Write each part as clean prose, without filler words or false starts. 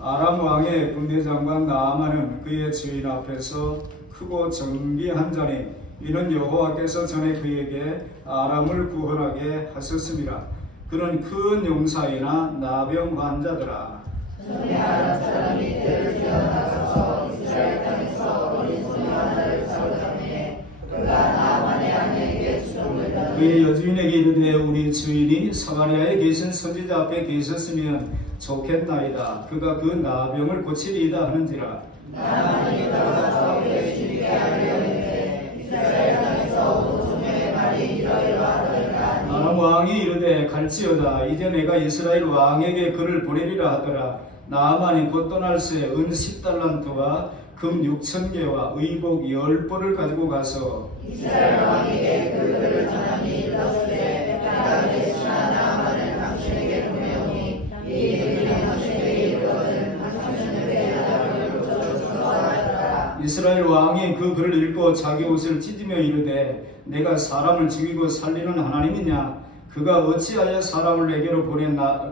아람 왕의 군대장관 나아만은 그의 주인 앞에서 크고 정비한 자니 이는 여호와께서 전에 그에게 아람을 구원하게 하셨습니다. 그는 큰 용사이나 나병 환자더라. 전에 아람 사람이 떼를 뛰어나가서 이스라엘 땅에서 어린 소녀 하나를 사로잡매 그가 나아만의 아내에게 수종을 다하니 그의 여주인에게 이르되 우리 주인이 사마리아에 계신 선지자 앞에 계셨으면 좋겠나이다. 그가 그 나병을 고치리이다 하는지라. 나아만이 돌아가서 그의 주인에게 알리오되 이스라엘 땅에서 어린 소녀의 말이 이러이러하더이다 하니 아람 왕이 이르되 갈지어다. 이제 내가 이스라엘 왕에게 그를 보내리라 하더라. 나아만이 곧 떠날새 은 10달란트와 금 6,000개와 의복 10벌을 가지고 가서 이스라엘 왕에게 그 글을 전하니 이르렀으되 내가 대신하 나아만을 당신에게 보내오니 이 글이 당신에게 이르거든 당신은 내 여자를 고쳐주소서 하였더라. 이스라엘 왕이 그 글을 읽고 자기 옷을 찢으며 이르되 내가 사람을 죽이고 살리는 하나님이냐? 그가 어찌하여 사람을 내게로 보내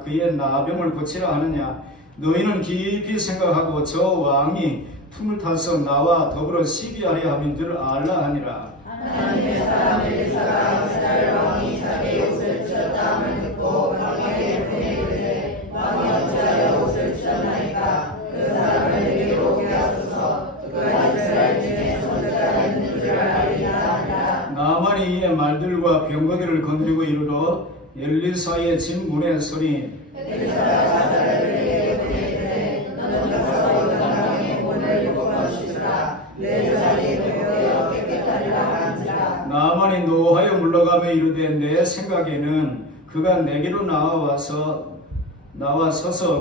그의 나병을 고치라 하느냐? 너희는 깊이 생각하고 저 왕이 품을 타서 나와 더불어 시비하려 함인 줄 알라 하니라. 하나님의 사람 엘리사가 이스라엘 왕이 자기 옷을 찢었다 함을 듣고 왕에게 보내이르되 왕이 어찌하여 옷을 찢었나이까? 그 사람을 내게로 오게 하소서. 그가 이스라엘 중에 선지자가 있는 줄 알리라 하니라. 나아만이 이에 말들과 병거들을 건드리고 이르러 엘리사의 집 문에 서니 엘리사가 사자들에게 보내이르되 너는 가서 요단강에 볼을 7번 씻으라. 내 자리 되어 깨끗하리라 하는지라. 나아만이 노하여 물러가며 이르되 내 생각에는 그가 내게로 나와서서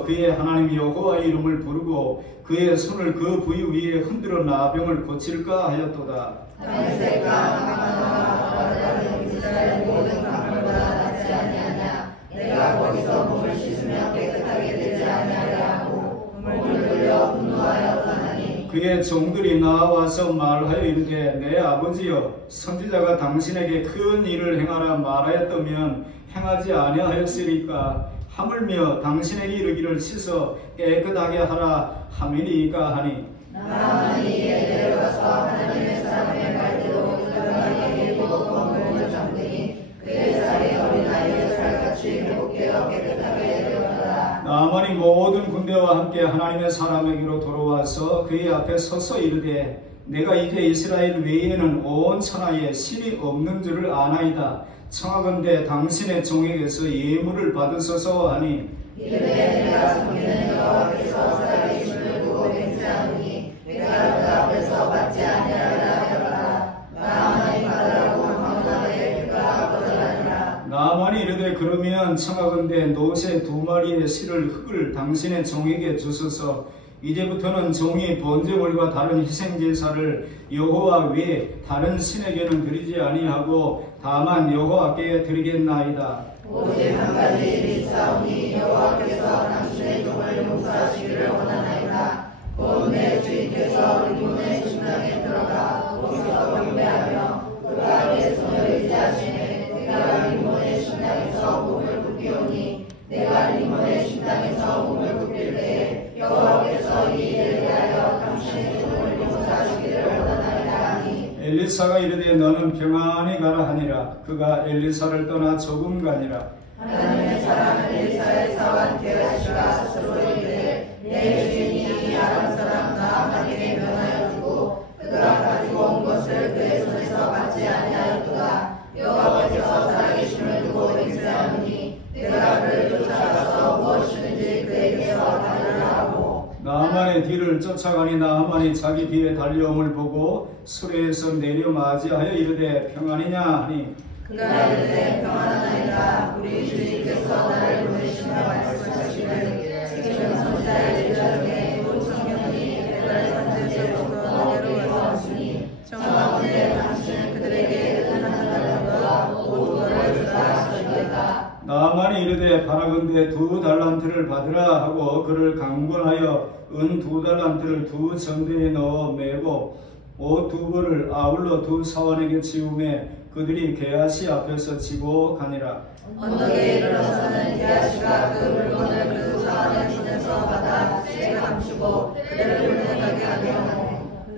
그의 하나님 여호와의 이름을 부르고 그의 손을 그 부위 위에 흔들어 나병을 고칠까 하였도다. 다메섹과 가만나와 바다는 이스라엘 모든 강물보다 낫지 아니하냐? 내가 거기서 몸을 씻으면 깨끗하게 되지 아니하랴 하고 몸을 돌려 분노하여 떠나니 그의 종들이 나와서 말하여 이르되 내 아버지여 선지자가 당신에게 큰 일을 행하라 말하였다면 행하지 아니하였으리까? 하물며 당신에게 이르기를 씻어 깨끗하게 하라 함이니까 하니 나아만이 이에 내려가서 하나님의 사람의 말대로 요단강에 밀고 몸을 잠그니 그의 살이 어린아이의 살같이 회복되어 깨끗하게 되었더라. 나아만이 모든 군대와 함께 하나님의 사람에게로 돌아와서 그의 앞에 서서 이르되 내가 이제 이스라엘 외에는 온 천하에 신이 없는 줄을 아나이다. 청하건대 당신의 종에게서 예물을 받으소서 하니 이르되 내가 섬기는 여호와께서 살아계심을 두고 맹세하노니 내가 그 앞에서 받지 아니하리라 하였다. 나아만이 받으라고 황당하게 그가 거절하니라. 나아만이 이르되 그러면 청하건대 노새 2마리의 실을 흙을 당신의 종에게 주소서. 이제부터는 종이 번제물과 다른 희생제사를 여호와 외에 다른 신에게는 드리지 아니하고 다만 여호와께 드리겠나이다. 오직 한 가지 일이 있사오니 여호와께서 당신의 종을 용서하시기를 원하나이다. 곧 내 주인께서 리몬의 신당에 들어가 거기서 경배하며 그가 내 손을 의지하시네. 내가 리몬의 신당에서 몸을 굽히오니 내가 리몬의 신당에서 몸을 굽힐 때에 여호와께서 이 일을 위하여 당신의 종을 용서하시기를 원하나이다 하니 엘리사가 이르되 너는 평안히 가라 하니라. 그가 엘리사를 떠나 조금 가니라. 하나님의 사람 엘리사의 사환 게하시가 스스로 이르되 내 주인이 이 아람 사람 나아만에게 명하여 주고 그가 가지고 온 것을 그의 손에서 받지 아니하였도다. 여호와께서 살아계심을 두고 맹세하노니 내가 그를 쫓아가서 무엇이든지 그에게서 받으라 하고 나아만의 뒤를 쫓아가니 나아만이 자기 뒤에 달려옴을 보고 수레에서 내려 맞이하여 이르되 평안이냐 하니 그가 이르되 평안하나이다. 우리 주님께서 나를 보내시며 말씀하시기를 지금 선지자의 제자 중에 온 청년이 베드라의 산지에서부터 내려와서 왔으니 청하건대 당신은 그들에게 은하나달란트와 5돌을 주라 하시겠다. 나아만이 이르되 바라건대 2달란트를 받으라 하고 그를 강권하여 은 2달란트를 2전대에 넣어 메고 옷 2벌을 아울러 2사원에게 치우매 그들이 게하시 앞에서 지고 가니라. 언덕에 이르러서는 게하시가 그 물건을 그 사원의 손에서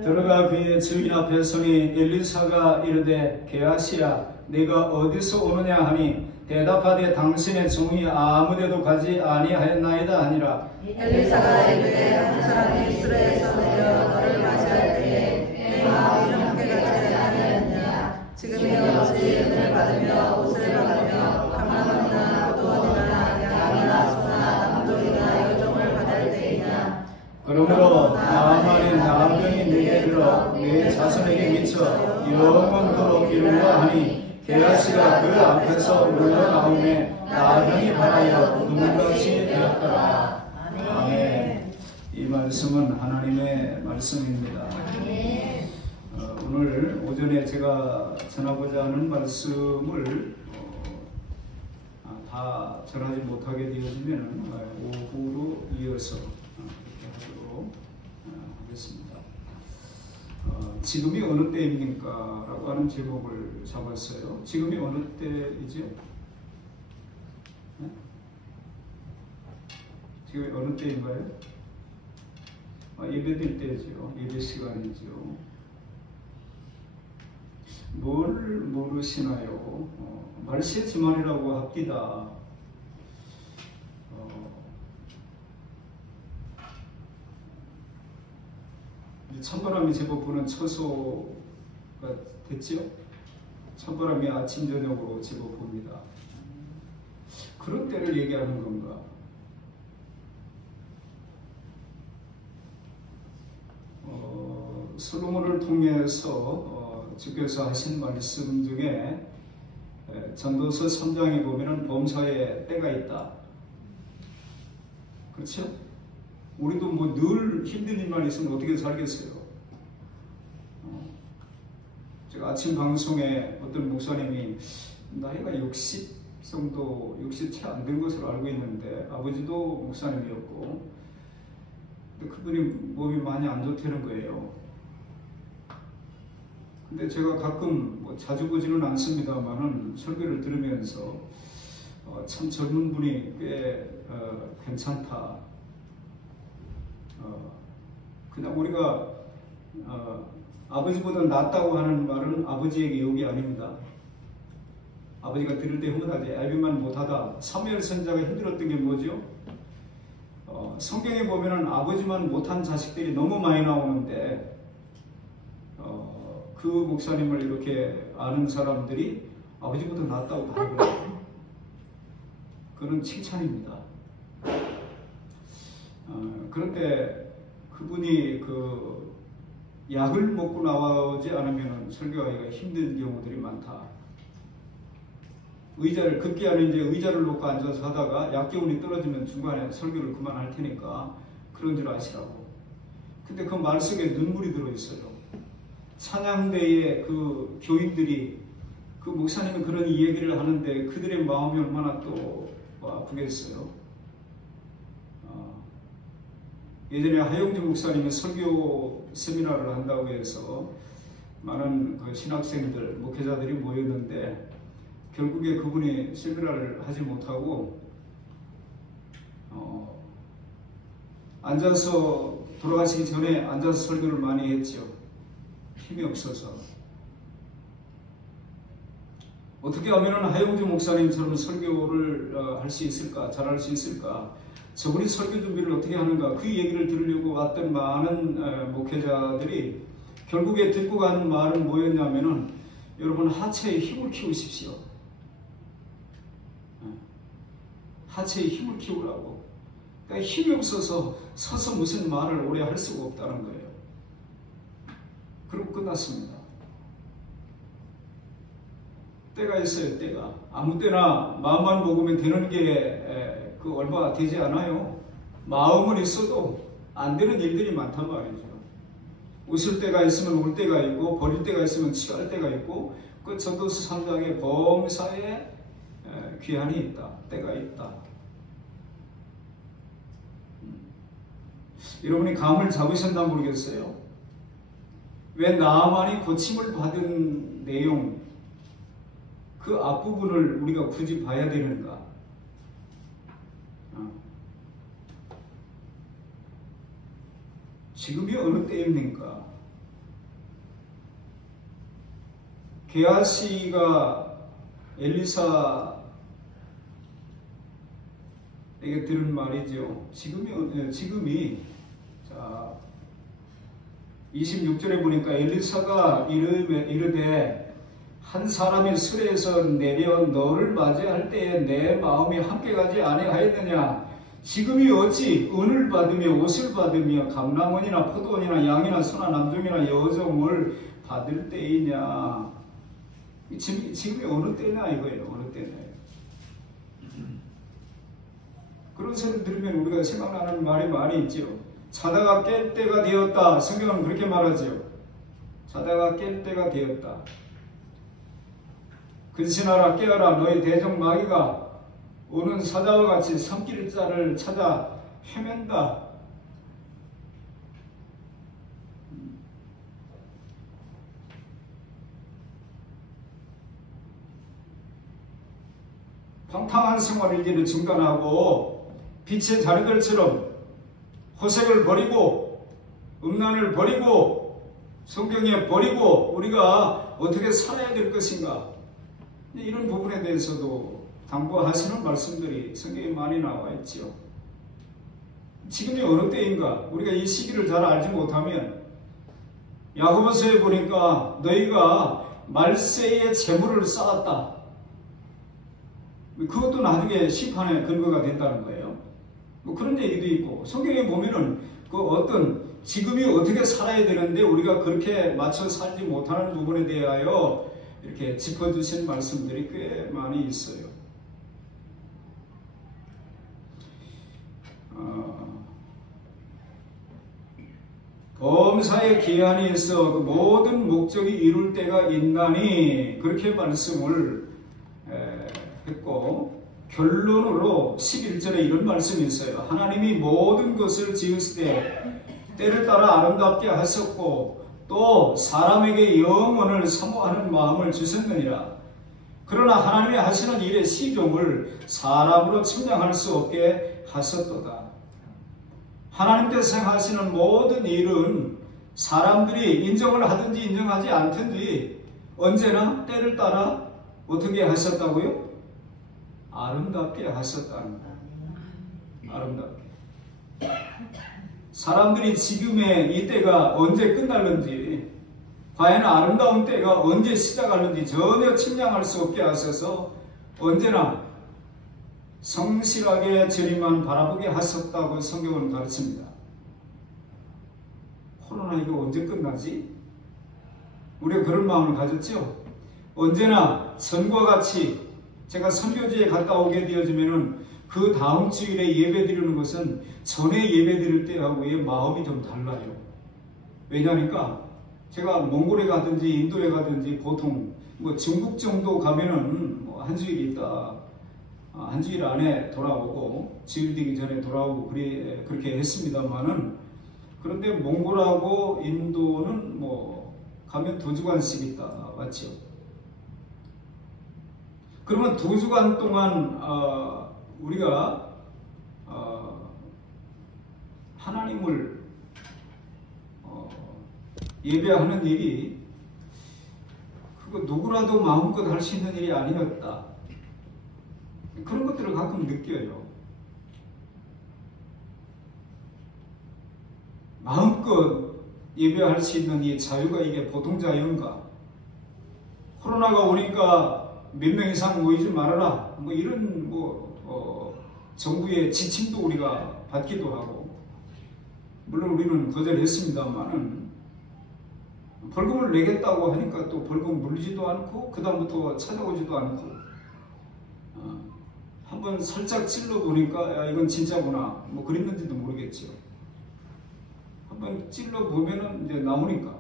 들어가 그의 주인 앞에 서니 엘리사가 이르되 게하시야 네가 어디서 오느냐 하니 대답하되 당신의 종이 아무데도 가지 아니하였나이다 하니라. 엘리사가 이르되 한 사람이 이스라엘에서 내려 너를 맞이할 때에 내 마음이 함께 가지 아니하였느냐. 지금이 어찌 은혜를 받으며 옷을 받으며 감람이나 포도원이나 양이나 소나 남종이나 여종을 받을 때이냐. 그러므로 나만의 나병이 내게 들어 내 자손에게 미쳐 영원토록 이르리라 하니 게하시가 그 앞에서 물러나오매 나병이 발하여 눈같이 되었더라. 아멘. 이 말씀은 하나님의 말씀입니다. 오늘 오전에 제가 전하고자 하는 말씀을 다 전하지 못하게 되어지면 오후로 이어서 그렇게 하도록 하겠습니다. 지금이 어느 때입니까? 라고 하는 제목을 잡았어요. 지금이 어느 때이죠? 네? 지금이 어느 때인가요? 예배드릴 때죠. 예배 시간이죠. 뭘 모르시나요? 말세 지만이라고 합디다. 찬바람이 제법 부는 처소가 됐지요? 찬바람이 아침 저녁으로 제법 봅니다. 그런 때를 얘기하는 건가? 솔로몬을 통해서 주께서 하신 말씀 중에 전도서 3장에 보면은 범사에 때가 있다. 그렇죠? 우리도 뭐 늘 힘든 일만 있으면 어떻게 살겠어요? 제가 아침 방송에 어떤 목사님이 나이가 60 정도, 60 채 안 된 것으로 알고 있는데 아버지도 목사님이었고 근데 그분이 몸이 많이 안 좋다는 거예요. 근데 제가 가끔 뭐 자주 보지는 않습니다만은 설교를 들으면서 참 젊은 분이 꽤 괜찮다. 그냥 우리가 아버지보다 낫다고 하는 말은 아버지에게 욕이 아닙니다. 아버지가 들을 때 흥분하지 애비만 못하다. 사무엘 선지자가 힘들었던 게 뭐죠? 성경에 보면은 아버지만 못한 자식들이 너무 많이 나오는데 그 목사님을 이렇게 아는 사람들이 아버지보다 낫다고 하더라고요. 그건 칭찬입니다. 그런데 그분이 그 약을 먹고 나오지 않으면 설교하기가 힘든 경우들이 많다. 의자를 급기야는 이제 의자를 놓고 앉아서 하다가 약기운이 떨어지면 중간에 설교를 그만할 테니까 그런 줄 아시라고. 근데 그 말 속에 눈물이 들어있어요. 찬양대의 그 교인들이 그 목사님은 그런 이야기를 하는데 그들의 마음이 얼마나 또 아프겠어요. 예전에 하용주 목사님이 설교 세미나를 한다고 해서 많은 그 신학생들, 목회자들이 모였는데 결국에 그분이 세미나를 하지 못하고 앉아서 돌아가시기 전에 앉아서 설교를 많이 했죠. 힘이 없어서. 어떻게 하면 하용주 목사님처럼 설교를 할 수 있을까? 잘할 수 있을까? 저분이 설교 준비를 어떻게 하는가? 그 얘기를 들으려고 왔던 많은 목회자들이 결국에 듣고 가는 말은 뭐였냐면은 여러분 하체에 힘을 키우십시오. 하체에 힘을 키우라고. 그러니까 힘이 없어서 서서 무슨 말을 오래 할 수가 없다는 거예요. 그리고 끝났습니다. 때가 있어요. 때가. 아무 때나 마음만 먹으면 되는 게 그 얼마 되지 않아요. 마음은 있어도 안 되는 일들이 많단 말이죠. 웃을 때가 있으면 울 때가 있고 버릴 때가 있으면 취할 때가 있고 그 전도서 3장의 범사에 귀환이 있다. 때가 있다. 여러분이 감을 잡으셨나 모르겠어요. 왜 나만이 고침을 받은 내용 그 앞부분을 우리가 굳이 봐야 되는가? 지금이 어느 때입니까? 게하시가 엘리사에게 들은 말이죠. 지금이 자 26절에 보니까 엘리사가 이르되 한 사람이 수레에서 내려 너를 맞이할 때에 내 마음이 함께 가지 아니하였느냐. 지금이 어찌 은을 받으며 옷을 받으며 감람원이나 포도원이나 양이나 소나 남종이나 여종을 받을 때이냐. 지금이 어느 때냐 이거예요. 어느 때냐. 그런 소리 들으면 우리가 생각나는 말이 많이 있죠. 자다가 깰 때가 되었다. 성경은 그렇게 말하죠. 자다가 깰 때가 되었다. 근신하라 깨어라 너희 대적 마귀가 오는 사자와 같이 섬길자를 찾아 헤맨다. 방탕한 생활을 이제는 중단하고 빛의 자녀들처럼 호색을 버리고 음란을 버리고 성경에 버리고 우리가 어떻게 살아야 될 것인가, 이런 부분에 대해서도 당부하시는 말씀들이 성경에 많이 나와 있죠. 지금이 어느 때인가 우리가 이 시기를 잘 알지 못하면 야고보서에 보니까 너희가 말세의 재물을 쌓았다. 그것도 나중에 심판의 근거가 된다는 거예요. 뭐 그런 얘기도 있고 성경에 보면은 그 어떤 지금이 어떻게 살아야 되는데 우리가 그렇게 맞춰 살지 못하는 부분에 대하여 이렇게 짚어주신 말씀들이 꽤 많이 있어요. 범사의 기한이 있어 그 모든 목적이 이룰 때가 있나니 그렇게 말씀을 했고, 결론으로 11절에 이런 말씀이 있어요. 하나님이 모든 것을 지으시되 때를 따라 아름답게 하셨고 또 사람에게 영원을 사모하는 마음을 주셨느니라. 그러나 하나님이 하시는 일의 시종을 사람으로 측량할 수 없게 하셨도다. 하나님께서 하시는 모든 일은 사람들이 인정을 하든지 인정하지 않든지 언제나 때를 따라 어떻게 하셨다고요? 아름답게 하셨다는 거예요. 아름답게. 사람들이 지금의 이 때가 언제 끝날는지, 과연 아름다운 때가 언제 시작하는지 전혀 측량할 수 없게 하셔서 언제나 성실하게 저리만 바라보게 하셨다고 성경은 가르칩니다. 코로나 이거 언제 끝나지? 우리가 그런 마음을 가졌죠? 언제나 전과 같이 제가 선교지에 갔다 오게 되어지면은 그 다음 주일에 예배 드리는 것은 전에 예배 드릴 때하고의 마음이 좀 달라요. 왜냐니까 제가 몽골에 가든지 인도에 가든지 보통 뭐 중국 정도 가면은 뭐 한 주일 있다, 한 주일 안에 돌아오고 주일 되기 전에 돌아오고 그렇게 했습니다만은, 그런데 몽골하고 인도는 뭐 가면 2주간씩 있다 왔죠. 그러면 2주간 동안 우리가 하나님을 예배하는 일이 그거 누구라도 마음껏 할 수 있는 일이 아니었다. 그런 것들을 가끔 느껴요. 마음껏 예배할 수 있는 이 자유가 이게 보통 자유인가? 코로나가 오니까 몇 명 이상 모이지 말아라, 뭐 이런 정부의 지침도 우리가 받기도 하고, 물론 우리는 거절했습니다만은 벌금을 내겠다고 하니까 또 벌금 물리지도 않고 그 다음부터 찾아오지도 않고, 한번 살짝 찔러 보니까 야 이건 진짜구나, 뭐 그랬는지도 모르겠죠. 한번 찔러 보면은 이제 나오니까.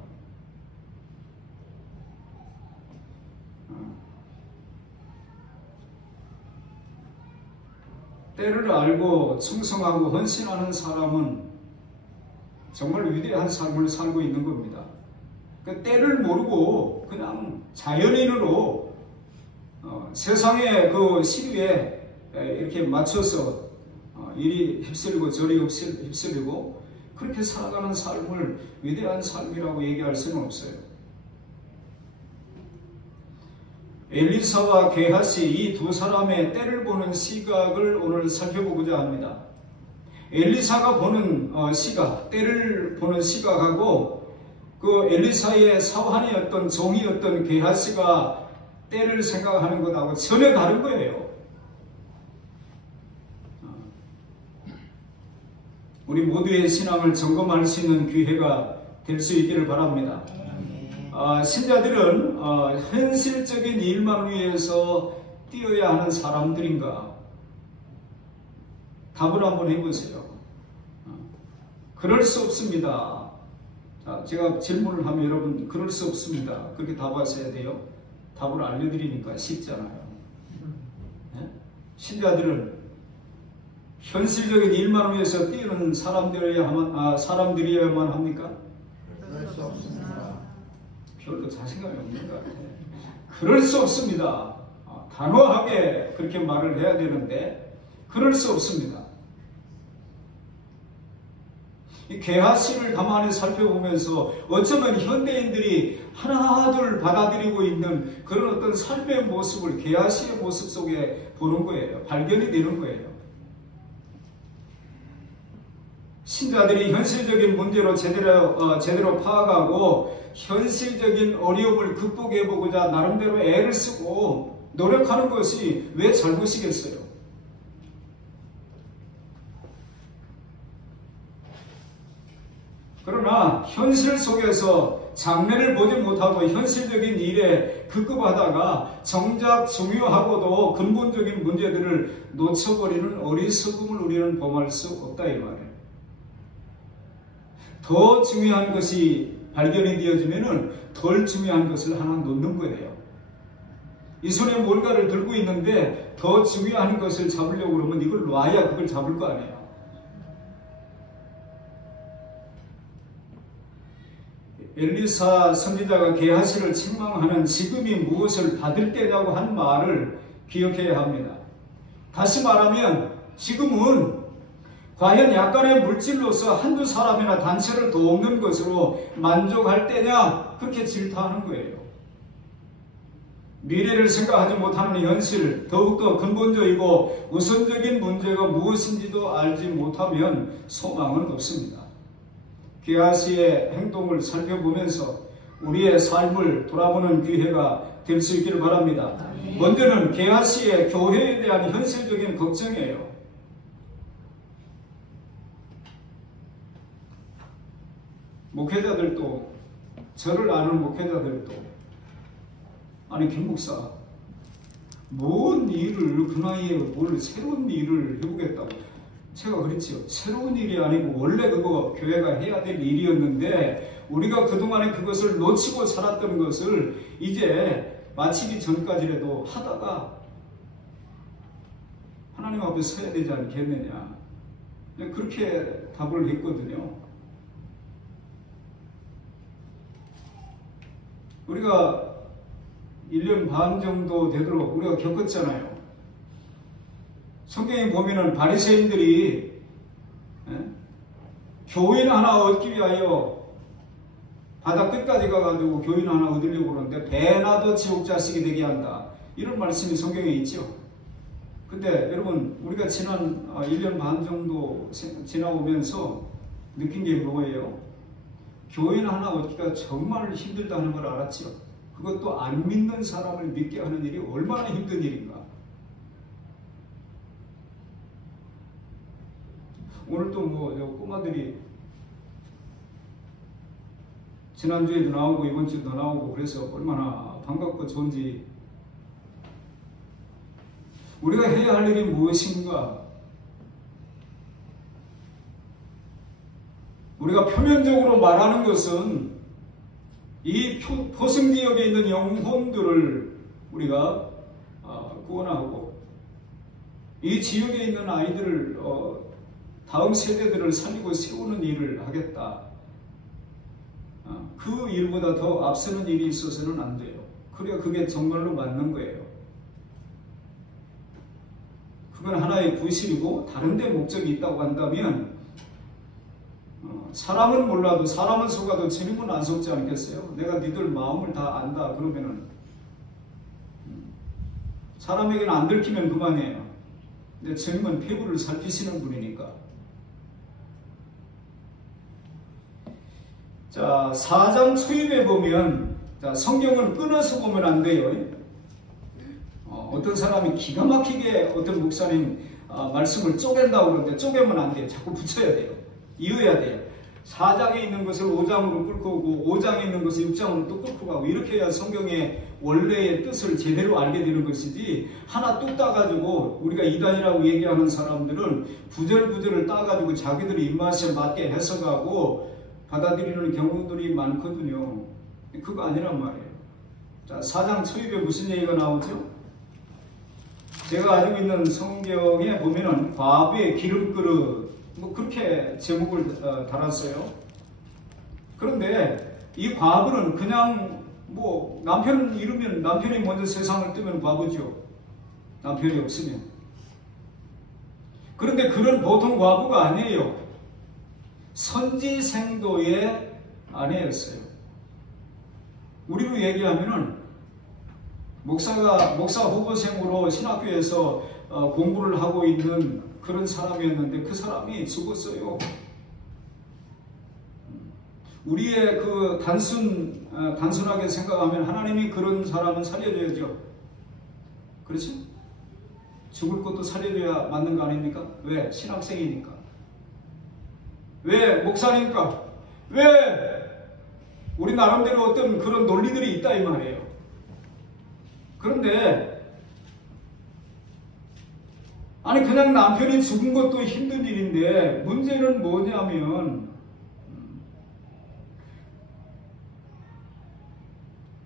때를 알고 충성하고 헌신하는 사람은 정말 위대한 삶을 살고 있는 겁니다. 그 때를 모르고 그냥 자연인으로 세상의 그 시류에 이렇게 맞춰서 이리 휩쓸리고 저리 휩쓸리고 그렇게 살아가는 삶을 위대한 삶이라고 얘기할 수는 없어요. 엘리사와 게하시 이 두 사람의 때를 보는 시각을 오늘 살펴보고자 합니다. 엘리사가 보는 시각, 때를 보는 시각하고 그 엘리사의 사환이었던 종이었던 게하시가 때를 생각하는 것하고 전혀 다른 거예요. 우리 모두의 신앙을 점검할 수 있는 기회가 될 수 있기를 바랍니다. 신자들은 현실적인 일만 위해서 뛰어야 하는 사람들인가? 답을 한번 해보세요. 그럴 수 없습니다. 자, 제가 질문을 하면 여러분 그럴 수 없습니다. 그렇게 답하셔야 돼요. 답을 알려드리니까 쉽잖아요. 네? 신자들은 현실적인 일만 위해서 뛰는 사람들이어야만 합니까? 그럴 수 없습니다. 별로 자신감이 없는 것 같아요. 그럴 수 없습니다. 단호하게 그렇게 말을 해야 되는데 그럴 수 없습니다. 이 게하시를 가만히 살펴보면서 어쩌면 현대인들이 하나둘 받아들이고 있는 그런 어떤 삶의 모습을 게하시의 모습 속에 보는 거예요. 발견이 되는 거예요. 신자들이 현실적인 문제로 제대로 파악하고 현실적인 어려움을 극복해보고자 나름대로 애를 쓰고 노력하는 것이 왜 잘못이겠어요? 그러나 현실 속에서 장래를 보지 못하고 현실적인 일에 급급하다가 정작 중요하고도 근본적인 문제들을 놓쳐버리는 어리석음을 우리는 범할 수 없다 이 말이에요. 더 중요한 것이 발견이 되어지면은 덜 중요한 것을 하나 놓는 거예요. 이 손에 뭔가를 들고 있는데 더 중요한 것을 잡으려고 그러면 이걸 놔야 그걸 잡을 거 아니에요. 엘리사 선지자가 게하시를 책망하는 지금이 무엇을 받을 때냐고 한 말을 기억해야 합니다. 다시 말하면 지금은 과연 약간의 물질로서 한두 사람이나 단체를 돕는 것으로 만족할 때냐? 그렇게 질타하는 거예요. 미래를 생각하지 못하는 현실, 더욱더 근본적이고 우선적인 문제가 무엇인지도 알지 못하면 소망은 없습니다. 게하시의 행동을 살펴보면서 우리의 삶을 돌아보는 기회가 될 수 있기를 바랍니다. 먼저는 게하시의 교회에 대한 현실적인 걱정이에요. 목회자들도, 저를 아는 목회자들도, 아니 김 목사 뭔 일을 그 나이에 뭘 새로운 일을 해보겠다고. 제가 그랬지요. 새로운 일이 아니고 원래 그거 교회가 해야 될 일이었는데 우리가 그동안에 그것을 놓치고 살았던 것을 이제 마치기 전까지라도 하다가 하나님 앞에 서야 되지 않겠느냐. 그렇게 답을 했거든요. 우리가 1년 반 정도 되도록 우리가 겪었잖아요. 성경에 보면은 바리새인들이 교인 하나 얻기 위하여 바다 끝까지 가가지고 교인 하나 얻으려고 그러는데 배나도 지옥 자식이 되게 한다. 이런 말씀이 성경에 있죠. 근데 여러분 우리가 지난 1년 반 정도 지나오면서 느낀 게 뭐예요? 교인 하나 얻기가 정말 힘들다는 걸 알았죠. 그것도 안 믿는 사람을 믿게 하는 일이 얼마나 힘든 일인가. 오늘 또 꼬마들이 지난주에도 나오고 이번주도 나오고 그래서 얼마나 반갑고 좋은지. 우리가 해야 할 일이 무엇인가? 우리가 표면적으로 말하는 것은 이 포승 지역에 있는 영혼들을 우리가 구원하고 이 지역에 있는 아이들을 다음 세대들을 살리고 세우는 일을 하겠다. 그 일보다 더 앞서는 일이 있어서는 안 돼요. 그래야 그게 정말로 맞는 거예요. 그건 하나의 부실이고 다른 데 목적이 있다고 한다면 사람은 몰라도 사람은 속아도 주님은 안 속지 않겠어요? 내가 니들 마음을 다 안다 그러면은 사람에게는 안 들키면 그만이에요. 근데 주님은 폐부를 살피시는 분이니까. 자, 4장 초입에 보면, 자, 성경은 끊어서 보면 안 돼요. 어떤 사람이 기가 막히게 어떤 목사님 말씀을 쪼갠다고 그러는데 쪼개면 안 돼요. 자꾸 붙여야 돼요. 이어야 돼요. 4장에 있는 것을 5장으로 끌고 오고 5장에 있는 것을 6장으로 또 끌고 가고 이렇게 해야 성경의 원래의 뜻을 제대로 알게 되는 것이지, 하나 뚝 따가지고 우리가 이단이라고 얘기하는 사람들은 구절구절을 따가지고 자기들의 입맛에 맞게 해석하고 받아들이는 경우들이 많거든요. 그거 아니란 말이에요. 자, 4장 초입에 무슨 얘기가 나오죠? 제가 가지고 있는 성경에 보면은 과부의 기름그릇, 뭐 그렇게 제목을 달았어요. 그런데 이 과부는 그냥 뭐 남편 이루면, 남편이 먼저 세상을 뜨면 과부죠. 남편이 없으면. 그런데 그런 보통 과부가 아니에요. 선지생도의 아내였어요. 우리로 얘기하면은 목사 후보생으로 신학교에서 공부를 하고 있는 그런 사람이었는데 그 사람이 죽었어요. 우리의 그 단순하게 생각하면 하나님이 그런 사람은 살려줘야죠. 그렇지? 죽을 것도 살려줘야 맞는 거 아닙니까? 왜? 신학생이니까. 왜? 목사니까. 왜? 우리 나름대로 어떤 그런 논리들이 있다 이 말이에요. 그런데 아니 그냥 남편이 죽은 것도 힘든 일인데 문제는 뭐냐면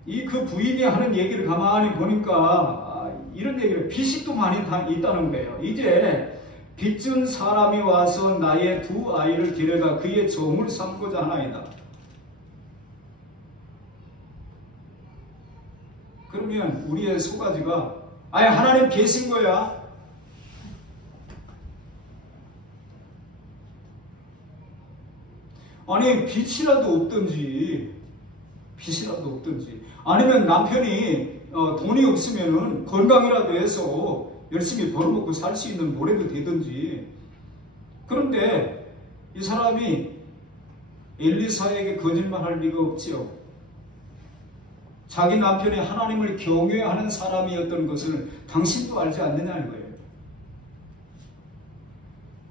이 그 부인이 하는 얘기를 가만히 보니까 이런 얘기를, 빚이 또 많이 있다는 거예요. 이제 빚준 사람이 와서 나의 두 아이를 데려다 그의 종을 삼고자 하나이다. 그러면 우리의 소가지가 아예 하나님 계신 거야. 아니 빚이라도 없든지 아니면 남편이 돈이 없으면은 건강이라도 해서 열심히 벌어먹고 살 수 있는 모래도 되든지. 그런데 이 사람이 엘리사에게 거짓말할 리가 없지요. 자기 남편이 하나님을 경외하는 사람이었던 것을 당신도 알지 않느냐는 거예요.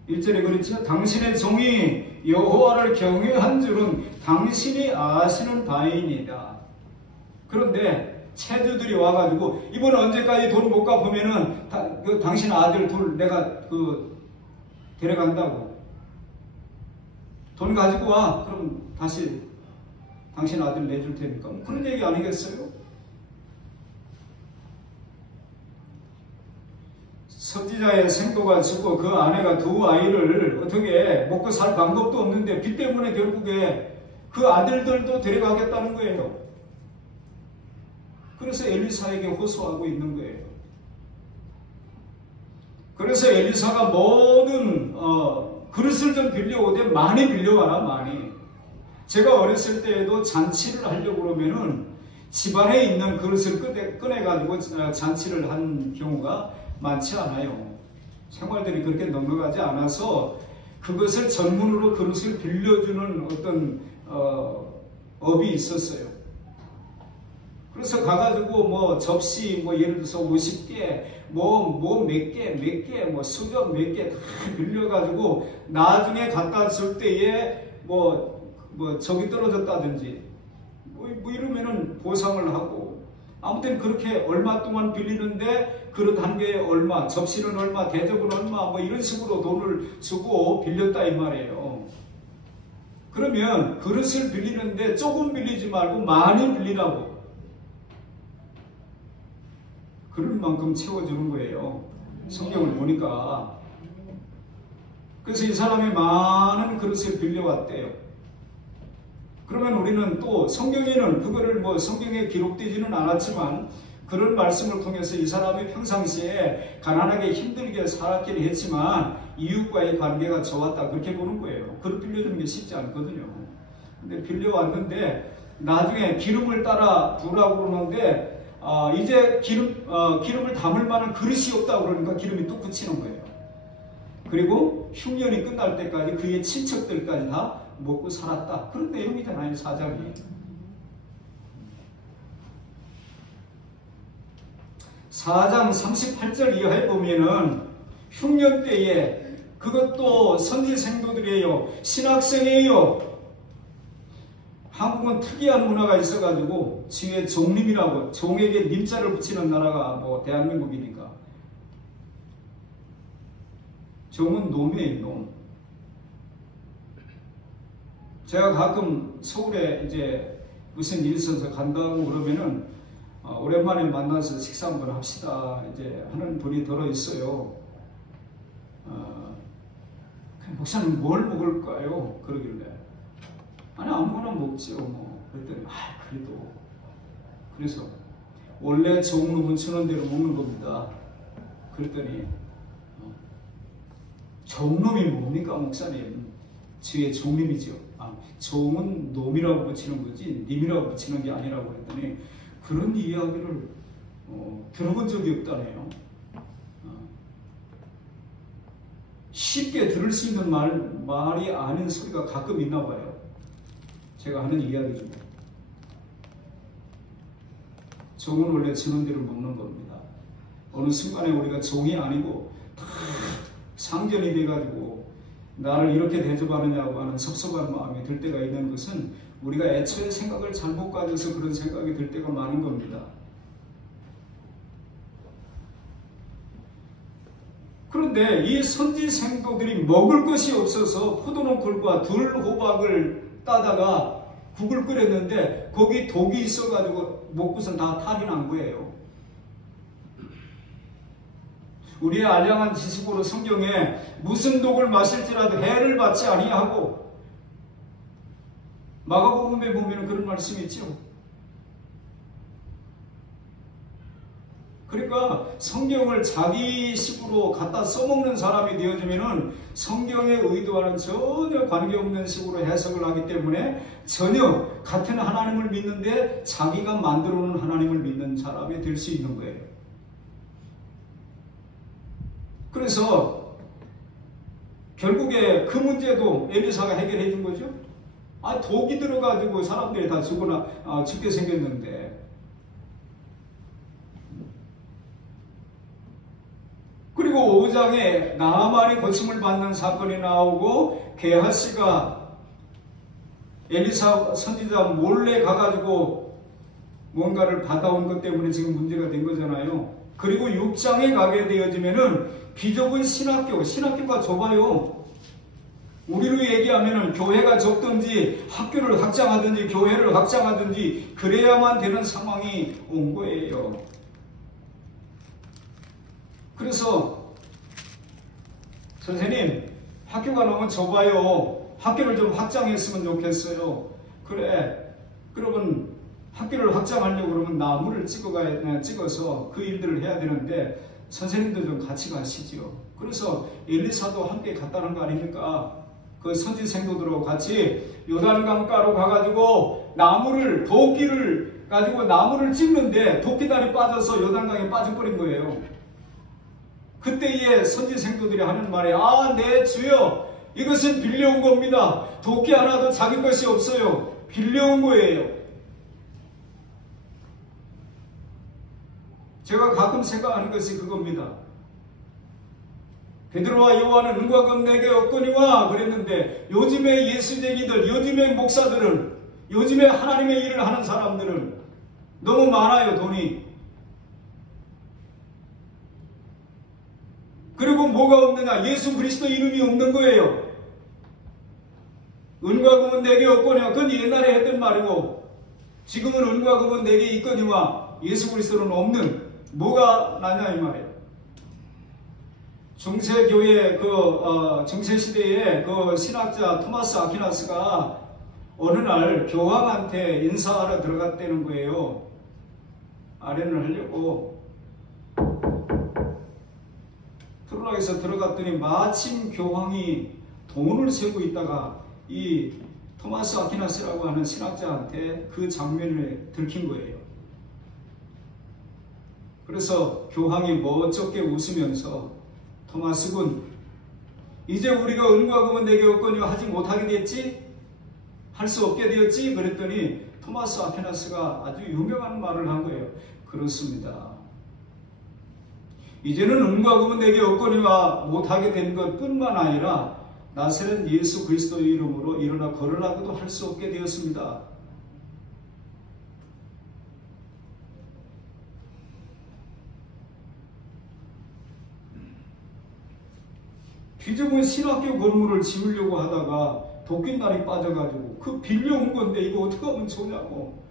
1절에 그렇죠. 당신의 종이 여호와를 경외한 줄은 당신이 아시는 바이니이다. 그런데 체주들이 와가지고 이번에 언제까지 돈 못 갚으면은 당신 아들 둘 내가 데려간다고. 돈 가지고 와. 그럼 다시 당신 아들 내줄 테니까. 뭐 그런 얘기 아니겠어요? 선지자의 생도가 죽고 그 아내가 두 아이를 어떻게 먹고 살 방법도 없는데 빚 때문에 결국에 그 아들들도 데려가겠다는 거예요. 그래서 엘리사에게 호소하고 있는 거예요. 그래서 엘리사가 모든 그릇을 좀 빌려오되 많이 빌려와라. 많이. 제가 어렸을 때에도 잔치를 하려고 그러면은 집안에 있는 그릇을 꺼내가지고 잔치를 한 경우가 많지 않아요. 생활들이 그렇게 넉넉하지 않아서 그것을 전문으로 그릇을 빌려주는 어떤 업이 있었어요. 그래서 가가지고 뭐 접시 예를 들어서 50개 몇 개 수저 몇 개 다 빌려가지고 나중에 갖다 줄 때에 적이 떨어졌다든지 이러면은 보상을 하고, 아무튼 그렇게 얼마 동안 빌리는데 그릇 한 개에 얼마, 접시는 얼마, 대접은 얼마 이런 식으로 돈을 주고 빌렸다 이 말이에요. 그러면 그릇을 빌리는데 조금 빌리지 말고 많이 빌리라고. 그럴 만큼 채워주는 거예요. 성경을 보니까. 그래서 이 사람이 많은 그릇을 빌려왔대요. 그러면 우리는 또 성경에는 그거를 성경에 기록되지는 않았지만 그런 말씀을 통해서 이 사람이 평상시에 가난하게 힘들게 살았긴 했지만 이웃과의 관계가 좋았다 그렇게 보는 거예요. 그릇 빌려주는 게 쉽지 않거든요. 근데 빌려왔는데 나중에 기름을 따라 부으라고 그러는데 이제 기름을 담을 만한 그릇이 없다 그러니까 기름이 뚝 붙이는 거예요. 그리고 흉년이 끝날 때까지 그의 친척들까지 다 먹고 살았다. 그런 내용이잖아요, 4장이. 4장 38절 이하에 보면은 흉년 때에 그것도 선지 생도들이에요. 신학생이에요. 한국은 특이한 문화가 있어가지고 지에 종림이라고 종에게 님자를 붙이는 나라가 뭐 대한민국이니까 종은 놈이에요, 놈. 제가 가끔 서울에 이제 무슨 일 있어서 간다고 그러면은 오랜만에 만나서 식사 한번 합시다 이제 하는 분이 들어 있어요. 목사님 뭘 먹을까요? 그러길래 아니 아무거나 먹지요 뭐. 그랬더니 그래도 그래서 원래 종놈은 주는 대로 먹는 겁니다. 그랬더니 종놈이 뭡니까 목사님? 지의 종님이죠. 종은 놈이라고 붙이는 거지 님이라고 붙이는 게 아니라고 했더니 그런 이야기를 들어본 적이 없다네요. 쉽게 들을 수 있는 말이 아닌 소리가 가끔 있나 봐요. 제가 하는 이야기 중에. 종은 원래 주는 대로 먹는 겁니다. 어느 순간에 우리가 종이 아니고 다 상견이 돼가지고 나를 이렇게 대접하느냐고 하는 섭섭한 마음이 들 때가 있는 것은 우리가 애초에 생각을 잘못 가져서 그런 생각이 들 때가 많은 겁니다. 그런데 이 선지 생도들이 먹을 것이 없어서 포도농쿨과 들호박을 따다가 국을 끓였는데 거기 독이 있어가지고 먹고선 다 탈이 난 거예요. 우리의 알량한 지식으로 성경에 무슨 독을 마실지라도 해를 받지 아니하고 마가복음에 보면 그런 말씀이 있죠. 그러니까 성경을 자기식으로 갖다 써먹는 사람이 되어지면은 성경의 의도와는 전혀 관계없는 식으로 해석을 하기 때문에 전혀 같은 하나님을 믿는데 자기가 만들어 놓은 하나님을 믿는 사람이 될 수 있는 거예요. 그래서 결국에 그 문제도 엘리사가 해결해 준 거죠. 독이 들어가지고 사람들이 다 죽게 생겼는데. 그리고 5장에 나아만이 고침을 받는 사건이 나오고 게하시가 엘리사 선지자 몰래 가가지고 뭔가를 받아온 것 때문에 지금 문제가 된 거잖아요. 그리고 6장에 가게 되어지면은 비좁은 신학교가 좁아요. 우리로 얘기하면은 교회가 좁든지 학교를 확장하든지 교회를 확장하든지 그래야만 되는 상황이 온 거예요. 그래서 선생님 학교가 너무 좁아요. 학교를 좀 확장했으면 좋겠어요. 그래 그러면 학교를 확장하려고 그러면 나무를 찍어서 그 일들을 해야 되는데 선생님도 좀 같이 가시죠. 그래서 엘리사도 함께 갔다는 거 아닙니까? 그 선지 생도들하고 같이 요단강가로 가가지고 도끼를 가지고 나무를 찍는데 도끼다리 빠져서 요단강에 빠져버린 거예요. 그때의 선지 생도들이 하는 말이 네 주여 이것은 빌려온 겁니다. 도끼 하나도 자기 것이 없어요. 빌려온 거예요. 제가 가끔 생각하는 것이 그겁니다. 베드로와 요한은 은과 금 내게 없거니와 그랬는데 요즘의 예수쟁이들, 요즘의 목사들은, 요즘에 하나님의 일을 하는 사람들은 너무 많아요, 돈이. 그리고 뭐가 없느냐? 예수 그리스도 이름이 없는 거예요. 은과 금은 내게 없거니와 그건 옛날에 했던 말이고 지금은 은과 금은 내게 있거니와 예수 그리스도는 없는 뭐가 나냐 이 말이에요. 중세교회 중세시대에 그 신학자 토마스 아퀴나스가 어느 날 교황한테 인사하러 들어갔다는 거예요. 아련을 하려고. 트로나에서 들어갔더니 마침 교황이 돈을 세고 있다가 이 토마스 아퀴나스라고 하는 신학자한테 그 장면을 들킨 거예요. 그래서 교황이 멋쩍게 웃으면서 토마스 군, 이제 우리가 은과 금은 내게 없거니와 하지 못하게 됐지? 할 수 없게 되었지? 그랬더니 토마스 아퀴나스가 아주 유명한 말을 한 거예요. 그렇습니다. 이제는 은과 금은 내게 없거니와 못하게 된 것뿐만 아니라 나사렛 예수 그리스도의 이름으로 일어나 걸으라고도 할 수 없게 되었습니다. 뒤집은 신학교 건물을 지으려고 하다가 도끼날이 빠져가지고 그 빌려온 건데 이거 어떻게 하면 좋냐고.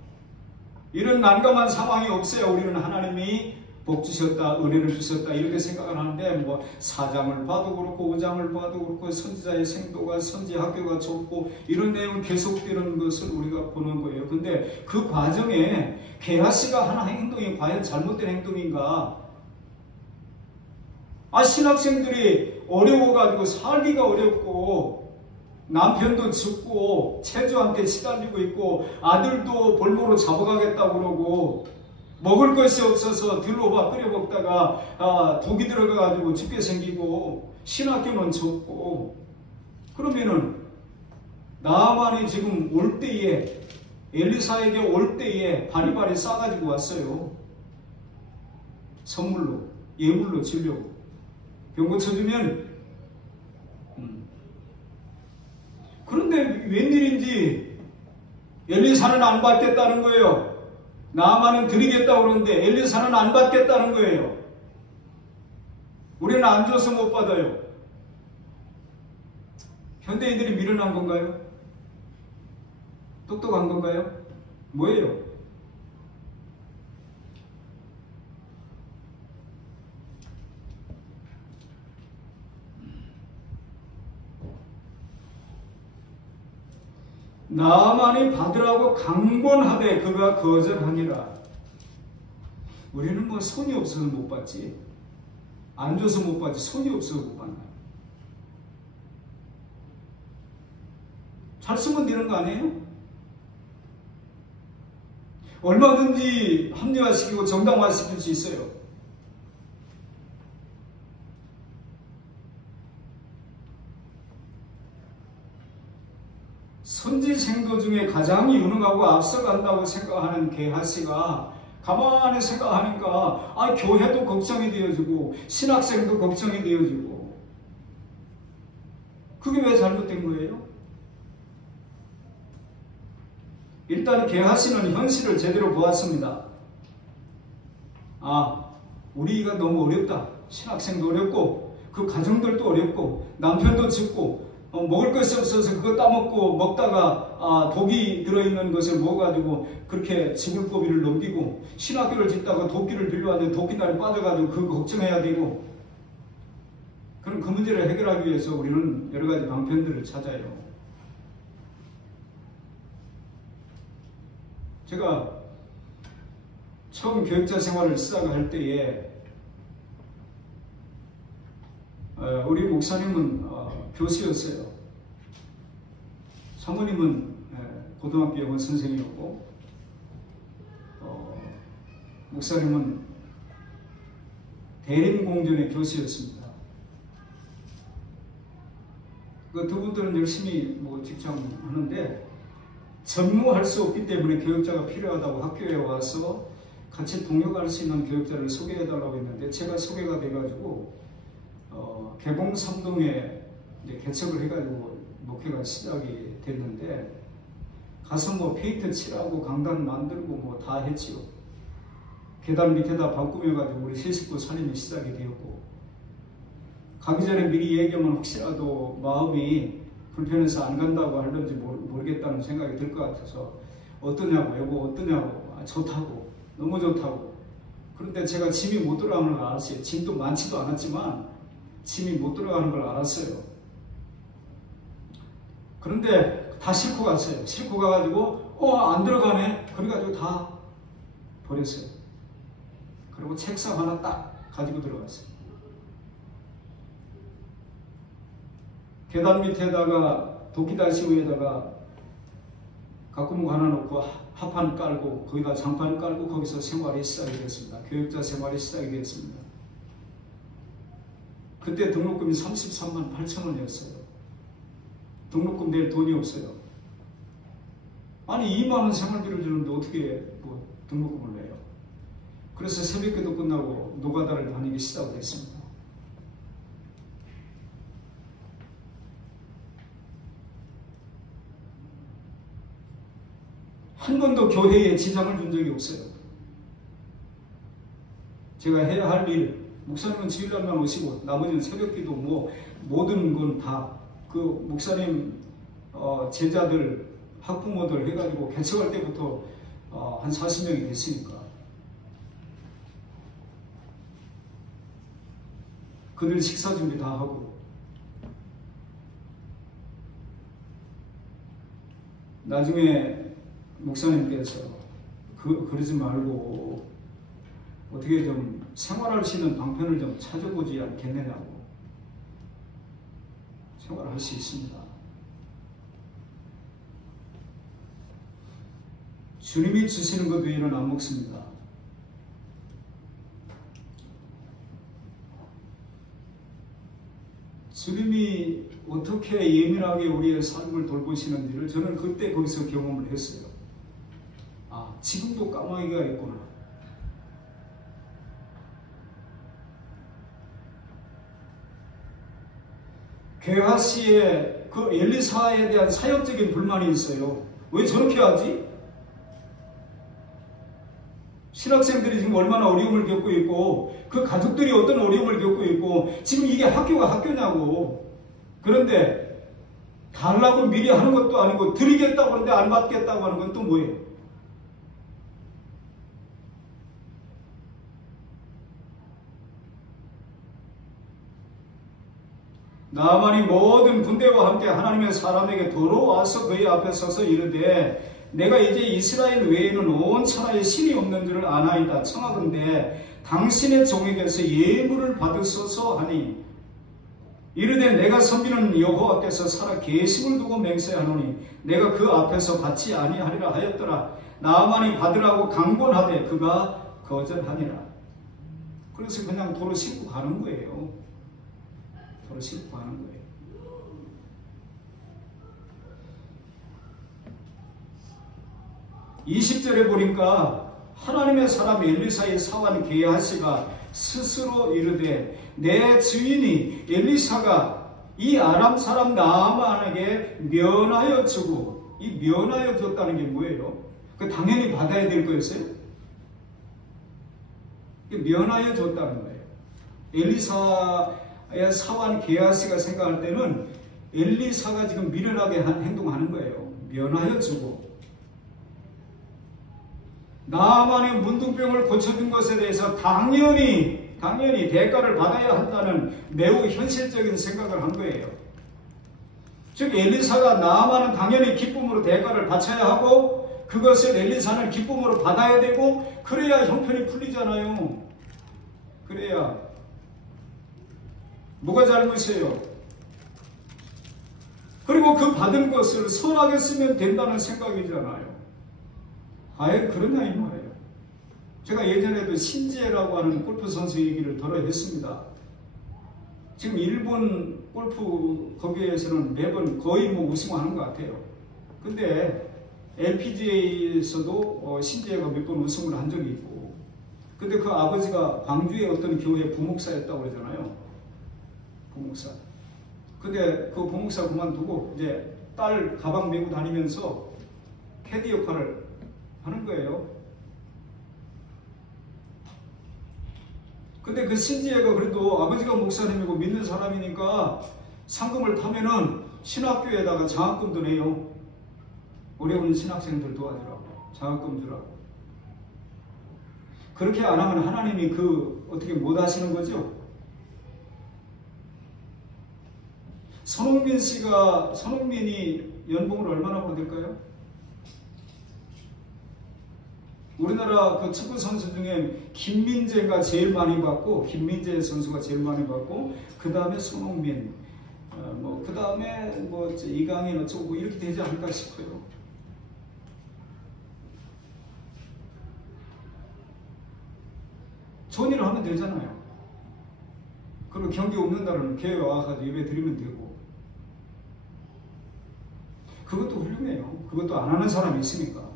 이런 난감한 상황이 없어야 우리는 하나님이 복 주셨다, 은혜를 주셨다 이렇게 생각을 하는데, 뭐 4장을 봐도 그렇고 5장을 봐도 그렇고 선지자의 생도가, 선지 학교가 좁고 이런 내용이 계속되는 것을 우리가 보는 거예요. 근데 그 과정에 게하시가 하는 행동이 과연 잘못된 행동인가? 신학생들이 어려워가지고 살기가 어렵고 남편도 죽고 체주한테 시달리고 있고 아들도 볼모로 잡아가겠다고 그러고 먹을 것이 없어서 들로바 끓여 먹다가 독이 들어가가지고 죽게 생기고 신학교는 좁고, 그러면은 나만이 지금 올 때에 엘리사에게 올 때에 바리바리 싸가지고 왔어요. 선물로, 예물로 주려고. 병 고쳐주면. 그런데 웬일인지 엘리사는 안 받겠다는 거예요. 나만은 드리겠다고 그러는데 엘리사는 안 받겠다는 거예요. 우리는 안 줘서 못 받아요. 현대인들이 미련한 건가요? 똑똑한 건가요? 뭐예요? 나만이 받으라고 강권하되 그가 거절하니라. 우리는 뭐 손이 없어서 못 받지, 안 줘서 못 받지, 손이 없어서 못 받나. 잘 쓰면 되는 거 아니에요? 얼마든지 합리화시키고 정당화시킬 수 있어요. 선지생도 중에 가장 유능하고 앞서간다고 생각하는 게하시가 가만히 생각하니까 교회도 걱정이 되어지고 신학생도 걱정이 되어지고, 그게 왜 잘못된 거예요? 일단 게하시는 현실을 제대로 보았습니다. 우리가 너무 어렵다. 신학생도 어렵고 그 가정들도 어렵고 남편도 죽고 먹을 것이 없어서 그거 따먹고 먹다가 독이 들어있는 것을 먹어가지고 그렇게 죽을 고비를 넘기고, 신학교를 짓다가 도끼를 빌려왔는데 도끼날이 빠져가지고 그거 걱정해야 되고, 그럼 그 문제를 해결하기 위해서 우리는 여러 가지 방편들을 찾아요. 제가 처음 교육자 생활을 시작할 때에 우리 목사님은 교수였어요. 사모님은 고등학교 영어 선생이었고, 목사님은 대림공전의 교수였습니다. 그 두 분들은 열심히 직장 하는데 전무할 수 없기 때문에 교육자가 필요하다고 학교에 와서 같이 동역할 수 있는 교육자를 소개해달라고 했는데, 제가 소개가 돼가지고 개봉 3동에 개척을 해가지고 목회가 시작이 됐는데, 가서 페인트 칠하고 강단 만들고 다 했지요. 계단 밑에다 방 꾸며가지고 우리 세 식구 살림이 시작이 되었고, 가기 전에 미리 얘기하면 혹시라도 마음이 불편해서 안 간다고 하는지 모르겠다는 생각이 들 것 같아서, 어떠냐고, 여보 어떠냐고, 좋다고, 너무 좋다고. 그런데 제가 짐이 못 들어가는 걸 알았어요. 짐도 많지도 않았지만 짐이 못 들어가는 걸 알았어요. 그런데 다 싣고 갔어요. 싣고 가가지고 안 들어가네. 그래가지고 다 버렸어요. 그리고 책상 하나 딱 가지고 들어갔어요. 계단 밑에다가 도끼다시 위에다가 가꾸목 하나 놓고 합판 깔고 거기다 장판 깔고 거기서 생활이 시작이 됐습니다. 교육자 생활이 시작이 됐습니다. 그때 등록금이 33만 8천 원이었어요. 등록금 낼 돈이 없어요. 아니 2만 원 생활비를 주는데 어떻게 뭐 등록금을 내요? 그래서 새벽기도 끝나고 노가다를 다니기 시작했습니다. 한 번도 교회에 지장을 준 적이 없어요. 제가 해야 할 일, 목사님은 주일날만 오시고 나머지는 새벽기도 뭐 모든 건 다 그 목사님 제자들 학부모들 해가지고 개척할 때부터 한 40명이 됐으니까 그들 식사 준비 다 하고 나중에 목사님께서 그러지 말고 어떻게 좀 생활할 수 있는 방편을 좀 찾아보지 않겠느냐고. 생활할 수 있습니다. 주님이 주시는 것 외에는 안 먹습니다. 주님이 어떻게 예민하게 우리의 삶을 돌보시는지를 저는 그때 거기서 경험을 했어요. 아, 지금도 까마귀가 있구나. 게하시의 그 엘리사에 대한 사역적인 불만이 있어요. 왜 저렇게 하지? 신학생들이 지금 얼마나 어려움을 겪고 있고 그 가족들이 어떤 어려움을 겪고 있고 지금 이게 학교가 학교냐고. 그런데 달라고 미리 하는 것도 아니고 드리겠다고 하는데 안 받겠다고 하는 건 또 뭐예요? 나만이 모든 군대와 함께 하나님의 사람에게 돌아와서 그의 앞에 서서 이르되 내가 이제 이스라엘 외에는 온 천하에 신이 없는 줄을 아나이다. 청하건대 당신의 종에게서 예물을 받으소서 하니 이르되 내가 섬기는 여호와께서 살아 계심을 두고 맹세하노니 내가 그 앞에서 받지 아니하리라 하였더라. 나만이 받으라고 강권하되 그가 거절하니라. 그래서 그냥 도로 싣고 가는 거예요. 도로 싣고 가는 거예요. 20절에 보니까 하나님의 사람 엘리사의 사환 게하시가 스스로 이르되 내 주인이 엘리사가 이 아람 사람 나아만에게 면하여 주고, 이 면하여 줬다는 게 뭐예요? 그 당연히 받아야 될 거였어요? 면하여 줬다는 거예요. 엘리사의 사환 게하시가 생각할 때는 엘리사가 지금 미련하게 행동하는 거예요. 면하여 주고. 나아만의 문둥병을 고쳐준 것에 대해서 당연히 대가를 받아야 한다는 매우 현실적인 생각을 한 거예요. 즉 엘리사가 나아만은 당연히 기쁨으로 대가를 바쳐야 하고 그것을 엘리사는 기쁨으로 받아야 되고 그래야 형편이 풀리잖아요. 그래야. 뭐가 잘못이에요? 그리고 그 받은 것을 선하게 쓰면 된다는 생각이잖아요. 과연 그러냐 이 말이에요. 제가 예전에도 신지혜라고 하는 골프 선수 얘기를 들어 했습니다. 지금 일본 골프 거기에서는 매번 거의 뭐 우승하는 것 같아요. 근데 LPGA에서도 신지혜가 몇 번 우승을 한 적이 있고, 근데 그 아버지가 광주의 어떤 교회 부목사였다고 그러잖아요. 부목사. 근데 그 부목사 그만두고 이제 딸 가방 메고 다니면서 캐디 역할을 하는 거예요. 근데 그 신지혜가 그래도 아버지가 목사님이고 믿는 사람이니까 상금을 타면은 신학교에다가 장학금도 내요. 어려운 신학생들 도와주라고. 장학금 주라고. 그렇게 안 하면 하나님이 어떻게 못 하시는 거죠? 손흥민이 연봉을 얼마나 받을까요? 우리나라 그 축구 선수 중에 김민재가 제일 많이 받고, 김민재 선수가 제일 많이 받고, 그 다음에 손흥민, 그 다음에 이강인 어쩌고 이렇게 되지 않을까 싶어요. 좋은 일을 하면 되잖아요. 그리고 경기 없는 날은 교회 와서 예배 드리면 되고. 그것도 훌륭해요. 그것도 안 하는 사람이 있으니까.